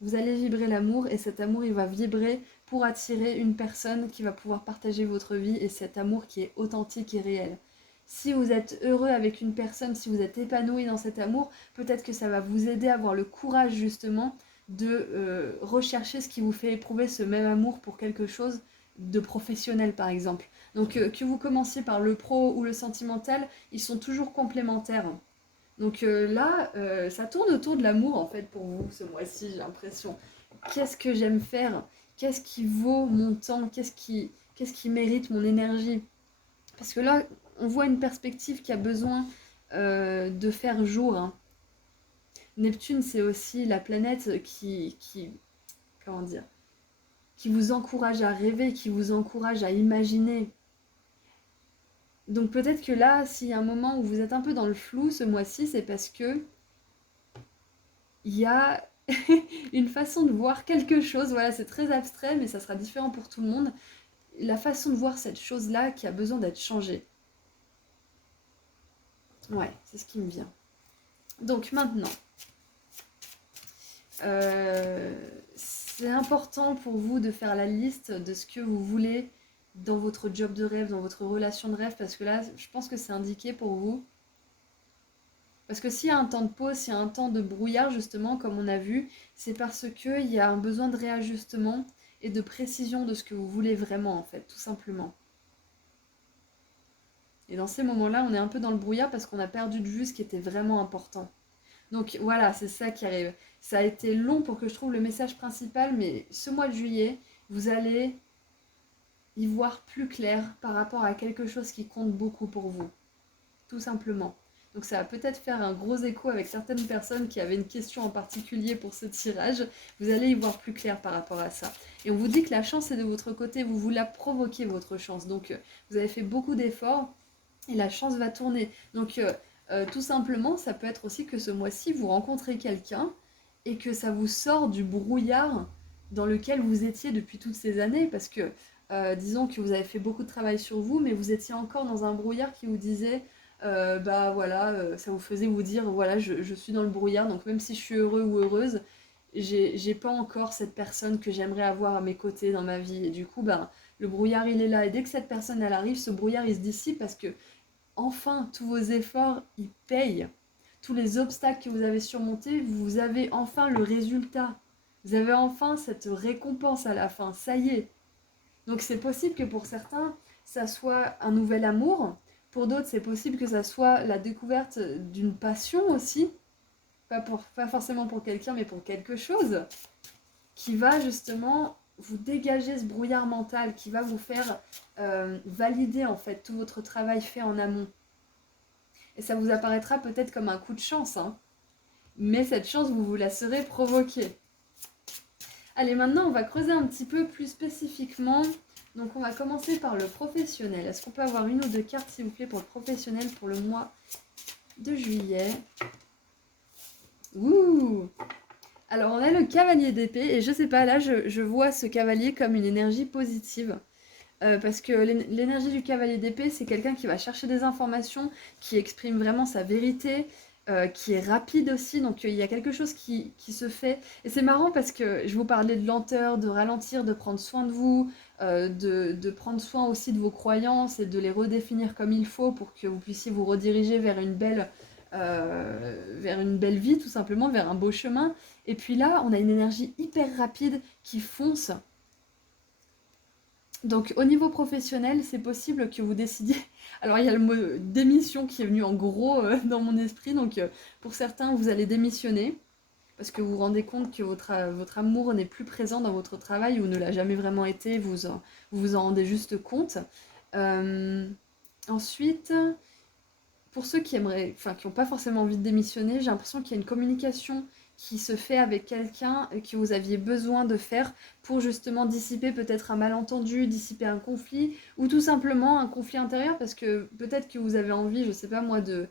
vous allez vibrer l'amour et cet amour il va vibrer pour attirer une personne qui va pouvoir partager votre vie et cet amour qui est authentique et réel. Si vous êtes heureux avec une personne, si vous êtes épanoui dans cet amour, peut-être que ça va vous aider à avoir le courage justement de rechercher ce qui vous fait éprouver ce même amour pour quelque chose de professionnel par exemple. Donc que vous commenciez par le pro ou le sentimental, ils sont toujours complémentaires. Donc là, ça tourne autour de l'amour en fait pour vous ce mois-ci, j'ai l'impression. Qu'est-ce que j'aime faire? Qu'est-ce qui vaut mon temps? Qu'est-ce qui mérite mon énergie? Parce que là, on voit une perspective qui a besoin de faire jour, hein. Neptune, c'est aussi la planète comment dire, qui vous encourage à rêver, qui vous encourage à imaginer. Donc peut-être que là, s'il y a un moment où vous êtes un peu dans le flou ce mois-ci, c'est parce que il y a une façon de voir quelque chose, voilà, c'est très abstrait, mais ça sera différent pour tout le monde. La façon de voir cette chose-là qui a besoin d'être changée. Ouais, c'est ce qui me vient. Donc maintenant, c'est important pour vous de faire la liste de ce que vous voulez dans votre job de rêve, dans votre relation de rêve, parce que là, je pense que c'est indiqué pour vous. Parce que s'il y a un temps de pause, s'il y a un temps de brouillard, justement, comme on a vu, c'est parce qu'il y a un besoin de réajustement et de précision de ce que vous voulez vraiment, en fait, tout simplement. Et dans ces moments-là, on est un peu dans le brouillard parce qu'on a perdu de vue ce qui était vraiment important. Donc voilà, c'est ça qui arrive. Ça a été long pour que je trouve le message principal, mais ce mois de juillet, vous allez y voir plus clair par rapport à quelque chose qui compte beaucoup pour vous, tout simplement. Donc ça va peut-être faire un gros écho avec certaines personnes qui avaient une question en particulier pour ce tirage. Vous allez y voir plus clair par rapport à ça. Et on vous dit que la chance est de votre côté, vous vous la provoquez votre chance. Donc vous avez fait beaucoup d'efforts et la chance va tourner. Donc tout simplement, ça peut être aussi que ce mois-ci, vous rencontrez quelqu'un et que ça vous sort du brouillard dans lequel vous étiez depuis toutes ces années. Parce que disons que vous avez fait beaucoup de travail sur vous, mais vous étiez encore dans un brouillard qui vous disait bah voilà, ça vous faisait vous dire voilà, je suis dans le brouillard, donc même si je suis heureux ou heureuse, j'ai pas encore cette personne que j'aimerais avoir à mes côtés dans ma vie. Et du coup, ben, le brouillard il est là. Et dès que cette personne elle arrive, ce brouillard il se dissipe parce que enfin tous vos efforts ils payent. Tous les obstacles que vous avez surmontés, vous avez enfin le résultat. Vous avez enfin cette récompense à la fin. Ça y est. Donc c'est possible que pour certains, ça soit un nouvel amour. Pour d'autres, c'est possible que ça soit la découverte d'une passion aussi. Pas forcément pour quelqu'un, mais pour quelque chose qui va justement vous dégager ce brouillard mental, qui va vous faire valider en fait tout votre travail fait en amont. Et ça vous apparaîtra peut-être comme un coup de chance, hein. Mais cette chance, vous vous la serez provoquée. Allez, maintenant, on va creuser un petit peu plus spécifiquement. Donc, on va commencer par le professionnel. Est-ce qu'on peut avoir une ou deux cartes, s'il vous plaît, pour le professionnel pour le mois de juillet? Ouh! Alors, on a le cavalier d'épée. Et je sais pas, là, je vois ce cavalier comme une énergie positive. Parce que l'énergie du cavalier d'épée, c'est quelqu'un qui va chercher des informations, qui exprime vraiment sa vérité, qui est rapide aussi, donc il y a quelque chose qui se fait. Et c'est marrant parce que je vous parlais de lenteur, de ralentir, de prendre soin de vous, de prendre soin aussi de vos croyances et de les redéfinir comme il faut pour que vous puissiez vous rediriger vers une belle vie, tout simplement, vers un beau chemin. Et puis là, on a une énergie hyper rapide qui fonce. Donc au niveau professionnel, c'est possible que vous décidiez. Alors il y a le mot démission qui est venu en gros dans mon esprit. Donc pour certains, vous allez démissionner parce que vous vous rendez compte que votre amour n'est plus présent dans votre travail ou ne l'a jamais vraiment été. Vous vous en rendez juste compte. Euh, Ensuite, pour ceux qui aimeraient, enfin qui n'ont pas forcément envie de démissionner, j'ai l'impression qu'il y a une communication qui se fait avec quelqu'un que vous aviez besoin de faire pour justement dissiper peut-être un malentendu, dissiper un conflit, ou tout simplement un conflit intérieur, parce que peut-être que vous avez envie, je sais pas moi, de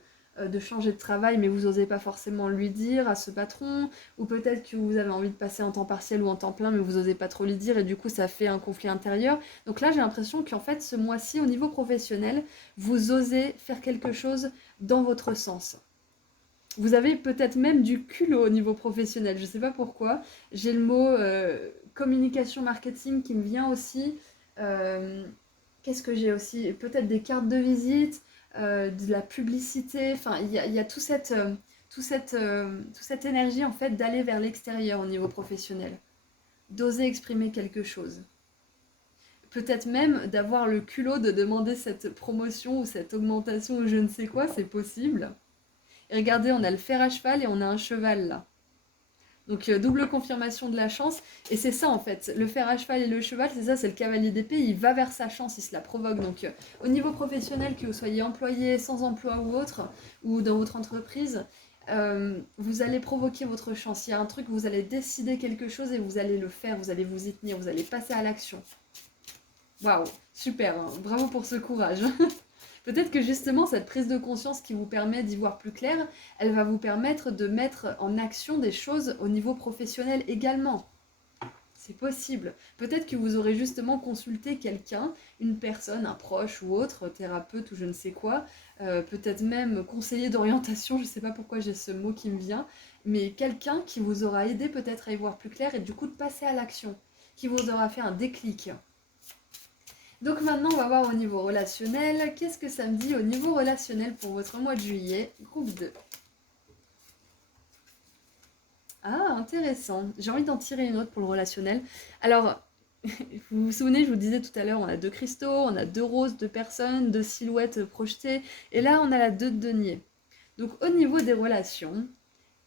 changer de travail, mais vous n'osez pas forcément lui dire à ce patron, ou peut-être que vous avez envie de passer en temps partiel ou en temps plein, mais vous n'osez pas trop lui dire, et du coup ça fait un conflit intérieur. Donc là j'ai l'impression qu'en fait ce mois-ci, au niveau professionnel, vous osez faire quelque chose dans votre sens. Vous avez peut-être même du culot au niveau professionnel, je ne sais pas pourquoi. J'ai le mot communication marketing qui me vient aussi. Euh, Qu'est-ce que j'ai aussi? Peut-être des cartes de visite, de la publicité. Enfin, il y a toute cette énergie en fait d'aller vers l'extérieur au niveau professionnel, d'oser exprimer quelque chose. Peut-être même d'avoir le culot de demander cette promotion ou cette augmentation ou je ne sais quoi, c'est possible. Et regardez, on a le fer à cheval et on a un cheval là. Donc double confirmation de la chance. Et c'est ça en fait, le fer à cheval et le cheval, c'est ça, c'est le cavalier d'épée, il va vers sa chance, il se la provoque. Donc au niveau professionnel, que vous soyez employé, sans emploi ou autre, ou dans votre entreprise, vous allez provoquer votre chance. Il y a un truc, vous allez décider quelque chose et vous allez le faire, vous allez vous y tenir, vous allez passer à l'action. Waouh, super, hein. Bravo pour ce courage. Peut-être que justement cette prise de conscience qui vous permet d'y voir plus clair, elle va vous permettre de mettre en action des choses au niveau professionnel également. C'est possible. Peut-être que vous aurez justement consulté quelqu'un, une personne, un proche ou autre, thérapeute ou je ne sais quoi, peut-être même conseiller d'orientation, je ne sais pas pourquoi j'ai ce mot qui me vient, mais quelqu'un qui vous aura aidé peut-être à y voir plus clair et du coup de passer à l'action, qui vous aura fait un déclic. Donc maintenant, on va voir au niveau relationnel. Qu'est-ce que ça me dit au niveau relationnel pour votre mois de juillet? Groupe 2. Ah, intéressant. J'ai envie d'en tirer une autre pour le relationnel. Alors, vous vous souvenez, je vous disais tout à l'heure, on a deux cristaux, on a deux roses, deux personnes, deux silhouettes projetées. Et là, on a la 2 de denier. Donc au niveau des relations,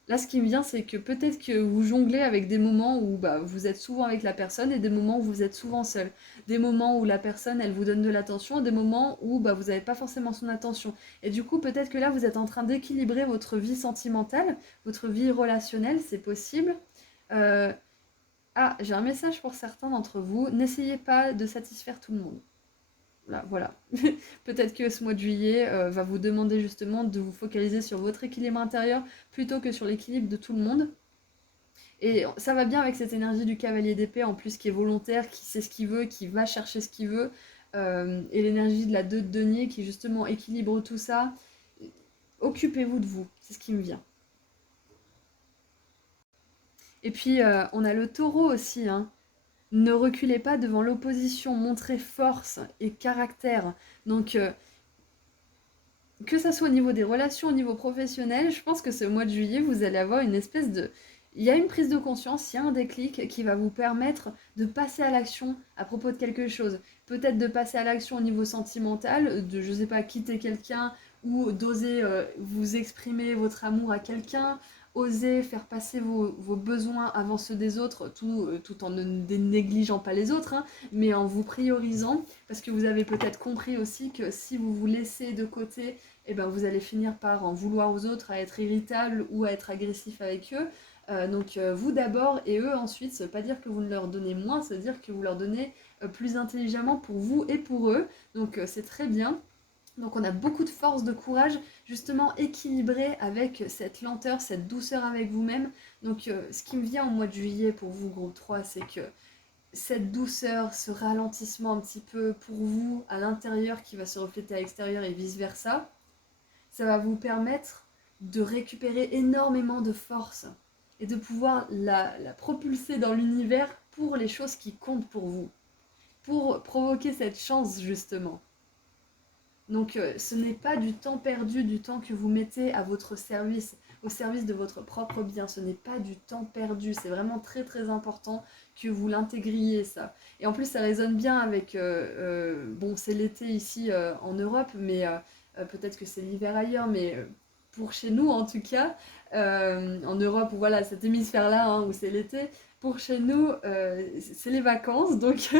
Là, ce qui me vient, c'est que peut-être que vous jonglez avec des moments où bah, vous êtes souvent avec la personne et des moments où vous êtes souvent seul. Des moments où la personne, elle vous donne de l'attention et des moments où bah, vous n'avez pas forcément son attention. Et du coup, peut-être que là, vous êtes en train d'équilibrer votre vie sentimentale, votre vie relationnelle, c'est possible. Euh, Ah, j'ai un message pour certains d'entre vous. N'essayez pas de satisfaire tout le monde. Là, voilà. Peut-être que ce mois de juillet va vous demander justement de vous focaliser sur votre équilibre intérieur plutôt que sur l'équilibre de tout le monde. Et ça va bien avec cette énergie du cavalier d'épée en plus qui est volontaire, qui sait ce qu'il veut, qui va chercher ce qu'il veut. Et l'énergie de la 2 de denier qui justement équilibre tout ça. Occupez-vous de vous, c'est ce qui me vient. Et puis on a le taureau aussi, hein. Ne reculez pas devant l'opposition, montrez force et caractère. Donc, que ça soit au niveau des relations, au niveau professionnel, je pense que ce mois de juillet, vous allez avoir une espèce de... Il y a une prise de conscience, il y a un déclic qui va vous permettre de passer à l'action à propos de quelque chose. Peut-être de passer à l'action au niveau sentimental, de, je sais pas, quitter quelqu'un ou d'oser vous exprimer votre amour à quelqu'un, oser faire passer vos besoins avant ceux des autres, tout en ne négligeant pas les autres, hein, mais en vous priorisant, parce que vous avez peut-être compris aussi que si vous vous laissez de côté, eh ben, vous allez finir par en vouloir aux autres, à être irritable ou à être agressif avec eux. Vous d'abord et eux ensuite, ça veut pas dire que vous ne leur donnez moins, ça veut dire que vous leur donnez plus intelligemment pour vous et pour eux. C'est très bien. Donc on a beaucoup de force, de courage, justement équilibré avec cette lenteur, cette douceur avec vous-même. Ce qui me vient au mois de juillet pour vous, groupe 3, c'est que cette douceur, ce ralentissement un petit peu pour vous à l'intérieur qui va se refléter à l'extérieur et vice-versa, ça va vous permettre de récupérer énormément de force et de pouvoir la propulser dans l'univers pour les choses qui comptent pour vous, pour provoquer cette chance justement. Ce n'est pas du temps perdu, du temps que vous mettez à votre service, au service de votre propre bien. Ce n'est pas du temps perdu. C'est vraiment très très important que vous l'intégriez ça. Et en plus, ça résonne bien avec... bon, c'est l'été ici en Europe, mais peut-être que c'est l'hiver ailleurs, mais pour chez nous en tout cas, en Europe, voilà, cet hémisphère-là hein, où c'est l'été, pour chez nous, c'est les vacances, donc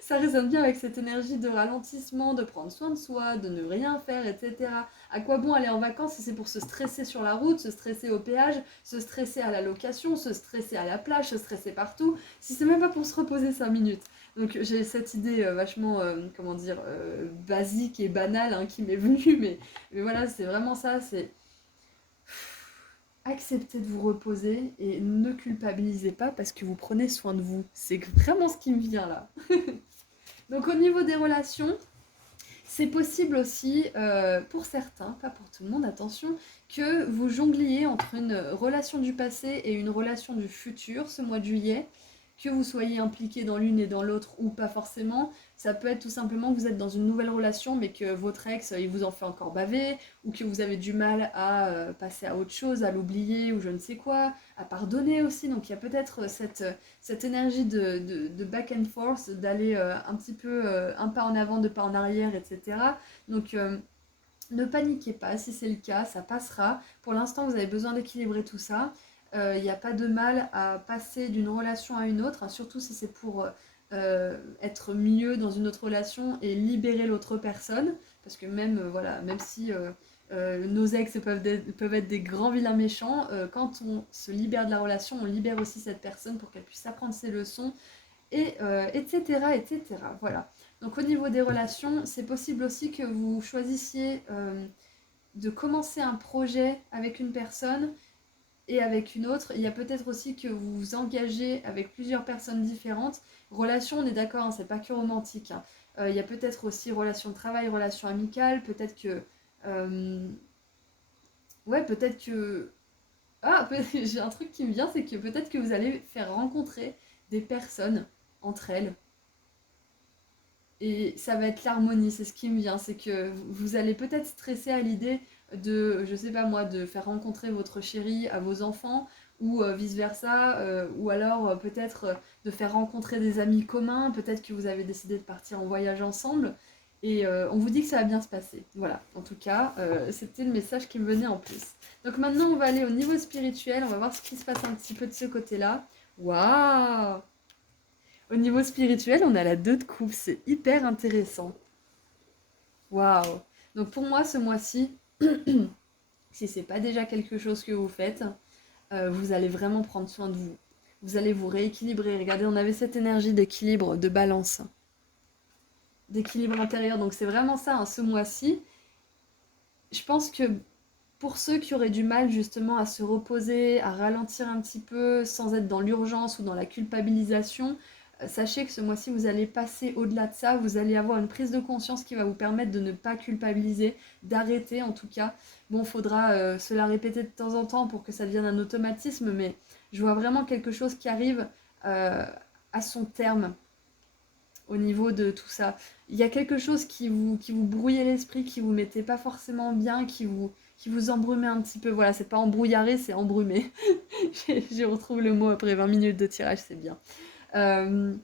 ça résonne bien avec cette énergie de ralentissement, de prendre soin de soi, de ne rien faire, etc. À quoi bon aller en vacances si c'est pour se stresser sur la route, se stresser au péage, se stresser à la location, se stresser à la plage, se stresser partout, si c'est même pas pour se reposer 5 minutes. Donc j'ai cette idée vachement, comment dire, basique et banale hein, qui m'est venue, mais voilà, c'est vraiment ça, c'est acceptez de vous reposer et ne culpabilisez pas parce que vous prenez soin de vous. C'est vraiment ce qui me vient là. Donc au niveau des relations, c'est possible aussi, pour certains, pas pour tout le monde, attention, que vous jongliez entre une relation du passé et une relation du futur ce mois de juillet, que vous soyez impliqué dans l'une et dans l'autre ou pas forcément. Ça peut être tout simplement que vous êtes dans une nouvelle relation mais que votre ex, il vous en fait encore baver, ou que vous avez du mal à passer à autre chose, à l'oublier ou je ne sais quoi, à pardonner aussi. Donc il y a peut-être cette énergie de back and forth, d'aller un petit peu un pas en avant, deux pas en arrière, etc. Donc ne paniquez pas, si c'est le cas, ça passera. Pour l'instant, vous avez besoin d'équilibrer tout ça. Il n'y a pas de mal à passer d'une relation à une autre, hein, surtout si c'est pour être mieux dans une autre relation et libérer l'autre personne. Parce que même, voilà, même si nos ex peuvent être des grands vilains méchants, quand on se libère de la relation, on libère aussi cette personne pour qu'elle puisse apprendre ses leçons, et etc., etc. Voilà. Donc au niveau des relations, c'est possible aussi que vous choisissiez de commencer un projet avec une personne et avec une autre. Il y a peut-être aussi que vous vous engagez avec plusieurs personnes différentes. Relation, on est d'accord, hein, c'est pas que romantique. Hein. Il y a peut-être aussi relation de travail, relation amicale, peut-être que... ouais, peut-être que... Ah, j'ai un truc qui me vient, c'est que peut-être que vous allez faire rencontrer des personnes entre elles. Et ça va être l'harmonie, c'est ce qui me vient. C'est que vous allez peut-être stresser à l'idée de, je sais pas moi, de faire rencontrer votre chéri à vos enfants ou vice-versa, ou alors peut-être de faire rencontrer des amis communs, peut-être que vous avez décidé de partir en voyage ensemble. Et on vous dit que ça va bien se passer. Voilà, en tout cas, c'était le message qui me venait en plus. Donc maintenant, on va aller au niveau spirituel. On va voir ce qui se passe un petit peu de ce côté-là. Waouh! Au niveau spirituel, on a la 2 de coupe. C'est hyper intéressant. Waouh! Donc pour moi, ce mois-ci, si c'est pas déjà quelque chose que vous faites, vous allez vraiment prendre soin de vous. Vous allez vous rééquilibrer. Regardez, on avait cette énergie d'équilibre, de balance, d'équilibre intérieur. Donc c'est vraiment ça, hein, ce mois-ci. Je pense que pour ceux qui auraient du mal justement à se reposer, à ralentir un petit peu sans être dans l'urgence ou dans la culpabilisation, sachez que ce mois-ci vous allez passer au-delà de ça, vous allez avoir une prise de conscience qui va vous permettre de ne pas culpabiliser, d'arrêter en tout cas. Bon, faudra se la répéter de temps en temps pour que ça devienne un automatisme, mais je vois vraiment quelque chose qui arrive euh, à son terme au niveau de tout ça. Il y a quelque chose qui vous brouillait l'esprit, qui vous mettait pas forcément bien, qui vous embrumait un petit peu. Voilà, c'est pas embrouillaré, c'est embrumé. Je retrouve le mot après 20 minutes de tirage, c'est bien. Euh,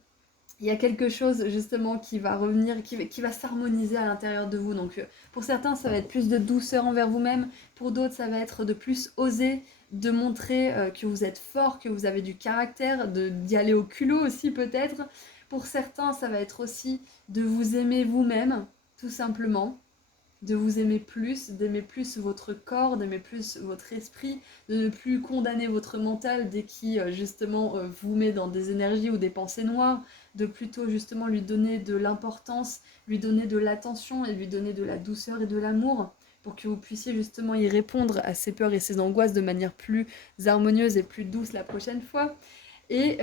il y a quelque chose justement qui va revenir, qui va s'harmoniser à l'intérieur de vous. Donc pour certains, ça va être plus de douceur envers vous-même. Pour d'autres, ça va être de plus oser, de montrer que vous êtes fort, que vous avez du caractère, d'y aller au culot aussi peut-être. Pour certains, ça va être aussi de vous aimer vous-même, tout simplement, de vous aimer plus, d'aimer plus votre corps, d'aimer plus votre esprit, de ne plus condamner votre mental dès qu'il justement vous met dans des énergies ou des pensées noires, de plutôt justement lui donner de l'importance, lui donner de l'attention et lui donner de la douceur et de l'amour pour que vous puissiez justement y répondre à ses peurs et ses angoisses de manière plus harmonieuse et plus douce la prochaine fois. Et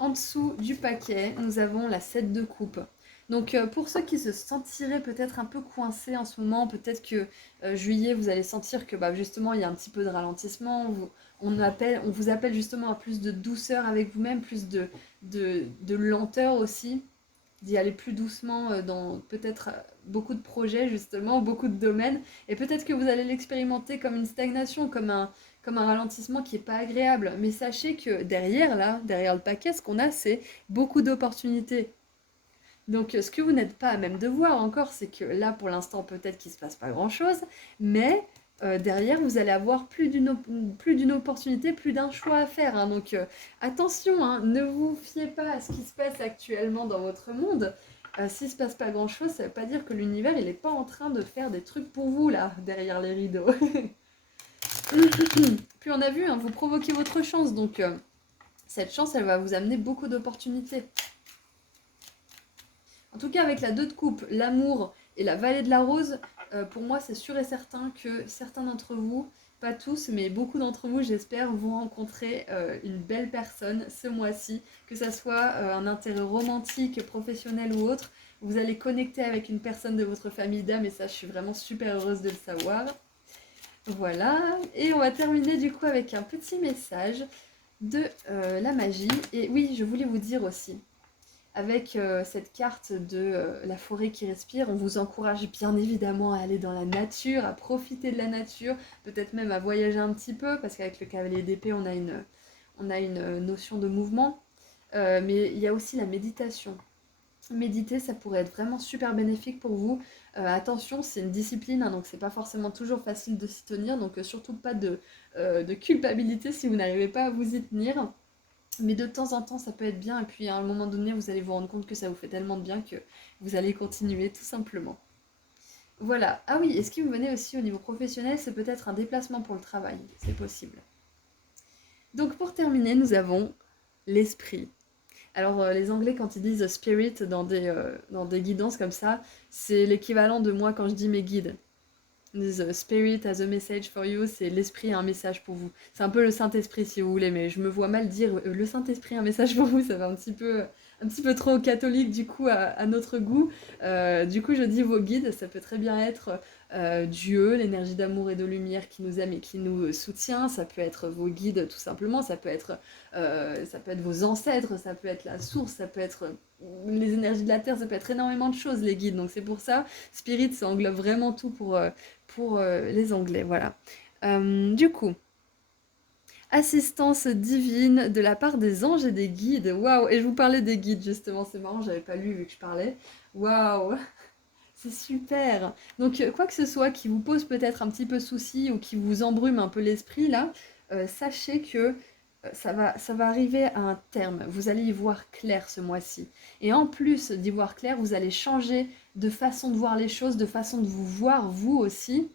en dessous du paquet, nous avons la 7 de coupe. Donc pour ceux qui se sentiraient peut-être un peu coincés en ce moment, peut-être que juillet, vous allez sentir que bah, justement il y a un petit peu de ralentissement, on vous appelle justement à plus de douceur avec vous-même, plus de lenteur aussi, d'y aller plus doucement dans peut-être beaucoup de projets justement, beaucoup de domaines, et peut-être que vous allez l'expérimenter comme une stagnation, comme un ralentissement qui n'est pas agréable. Mais sachez que derrière là, derrière le paquet, ce qu'on a, c'est beaucoup d'opportunités. Donc ce que vous n'êtes pas à même de voir encore, c'est que là pour l'instant peut-être qu'il ne se passe pas grand-chose, mais derrière vous allez avoir plus d'une opportunité, plus d'un choix à faire, hein. Donc attention, hein, ne vous fiez pas à ce qui se passe actuellement dans votre monde. S'il ne se passe pas grand-chose, ça ne veut pas dire que l'univers il n'est pas en train de faire des trucs pour vous là, derrière les rideaux. Puis on a vu, hein, vous provoquez votre chance, donc cette chance elle va vous amener beaucoup d'opportunités. En tout cas, avec la 2 de coupe, l'amour et la vallée de la rose, pour moi, c'est sûr et certain que certains d'entre vous, pas tous, mais beaucoup d'entre vous, j'espère, vont rencontrer une belle personne ce mois-ci, que ça soit un intérêt romantique, professionnel ou autre. Vous allez connecter avec une personne de votre famille d'âme et ça, je suis vraiment super heureuse de le savoir. Voilà, et on va terminer du coup avec un petit message de la magie. Et oui, je voulais vous dire aussi, avec cette carte de la forêt qui respire, on vous encourage bien évidemment à aller dans la nature, à profiter de la nature, peut-être même à voyager un petit peu, parce qu'avec le cavalier d'épée, on a une notion de mouvement. Mais il y a aussi la méditation. Méditer, ça pourrait être vraiment super bénéfique pour vous. Attention, c'est une discipline, hein, donc c'est pas forcément toujours facile de s'y tenir, donc surtout pas de culpabilité si vous n'arrivez pas à vous y tenir. Mais de temps en temps, ça peut être bien, et puis à un moment donné, vous allez vous rendre compte que ça vous fait tellement de bien que vous allez continuer, tout simplement. Voilà. Ah oui, et ce qui me venait aussi au niveau professionnel, c'est peut-être un déplacement pour le travail. C'est possible. Donc pour terminer, nous avons l'esprit. Alors les Anglais, quand ils disent spirit dans des guidances comme ça, c'est l'équivalent de moi quand je dis mes guides. The Spirit has a message for you, c'est l'esprit a un message pour vous. C'est un peu le Saint-Esprit si vous voulez, mais je me vois mal dire le Saint-Esprit a un message pour vous, ça va un petit peu trop catholique du coup à notre goût. Du coup, je dis vos guides, ça peut très bien être Dieu, l'énergie d'amour et de lumière qui nous aime et qui nous soutient, ça peut être vos guides tout simplement, ça peut être vos ancêtres, ça peut être la source, ça peut être les énergies de la terre, ça peut être énormément de choses les guides. Donc c'est pour ça, Spirit, ça englobe vraiment tout pour les Anglais, voilà. Du coup, assistance divine de la part des anges et des guides. Waouh! Et je vous parlais des guides justement, c'est marrant, j'avais pas lu vu que je parlais. Waouh! C'est super. Donc, quoi que ce soit qui vous pose peut-être un petit peu souci ou qui vous embrume un peu l'esprit là, sachez que ça va arriver à un terme. Vous allez y voir clair ce mois-ci. Et en plus d'y voir clair, vous allez changer de façon de voir les choses, de façon de vous voir vous aussi.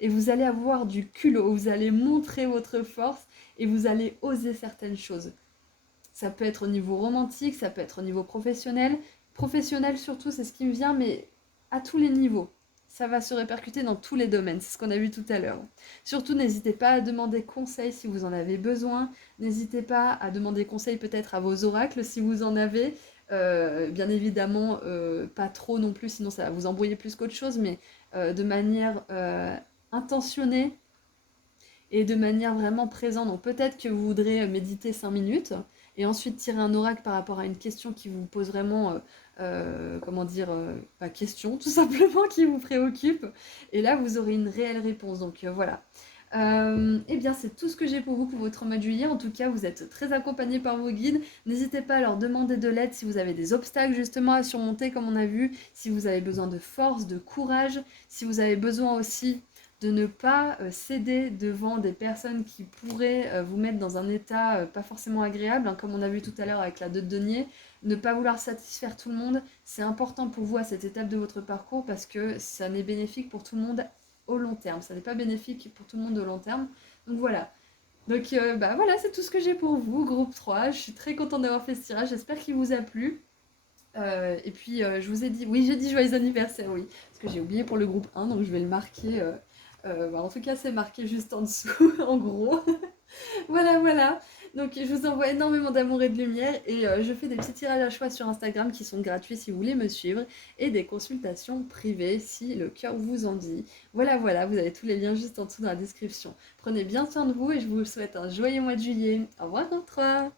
Et vous allez avoir du culot, vous allez montrer votre force et vous allez oser certaines choses. Ça peut être au niveau romantique, ça peut être au niveau professionnel. Professionnel surtout, c'est ce qui me vient, mais à tous les niveaux. Ça va se répercuter dans tous les domaines, c'est ce qu'on a vu tout à l'heure. Surtout, n'hésitez pas à demander conseil si vous en avez besoin. N'hésitez pas à demander conseil peut-être à vos oracles si vous en avez. Bien évidemment, pas trop non plus, sinon ça va vous embrouiller plus qu'autre chose, mais de manière intentionnée et de manière vraiment présente. Donc peut-être que vous voudrez méditer 5 minutes et ensuite tirer un oracle par rapport à une question qui vous pose vraiment, comment dire, pas question, tout simplement, qui vous préoccupe. Et là, vous aurez une réelle réponse. Donc voilà. Eh bien, c'est tout ce que j'ai pour vous pour votre mois de juillet. En tout cas, vous êtes très accompagnés par vos guides. N'hésitez pas à leur demander de l'aide si vous avez des obstacles justement à surmonter, comme on a vu, si vous avez besoin de force, de courage, si vous avez besoin aussi de ne pas céder devant des personnes qui pourraient vous mettre dans un état pas forcément agréable, hein, comme on a vu tout à l'heure avec la 2 de denier, ne pas vouloir satisfaire tout le monde, c'est important pour vous à cette étape de votre parcours parce que ça n'est bénéfique pour tout le monde au long terme, ça n'est pas bénéfique pour tout le monde au long terme, donc voilà. Donc bah voilà, c'est tout ce que j'ai pour vous, groupe 3, je suis très contente d'avoir fait ce tirage, j'espère qu'il vous a plu. Et puis je vous ai dit, oui j'ai dit joyeux anniversaire, oui, parce que j'ai oublié pour le groupe 1, donc je vais le marquer. Bah, en tout cas, c'est marqué juste en dessous, en gros. Voilà, voilà. Donc, je vous envoie énormément d'amour et de lumière. Et je fais des petits tirages à choix sur Instagram qui sont gratuits si vous voulez me suivre. Et des consultations privées si le cœur vous en dit. Voilà, voilà. Vous avez tous les liens juste en dessous dans la description. Prenez bien soin de vous et je vous souhaite un joyeux mois de juillet. Au revoir, 3.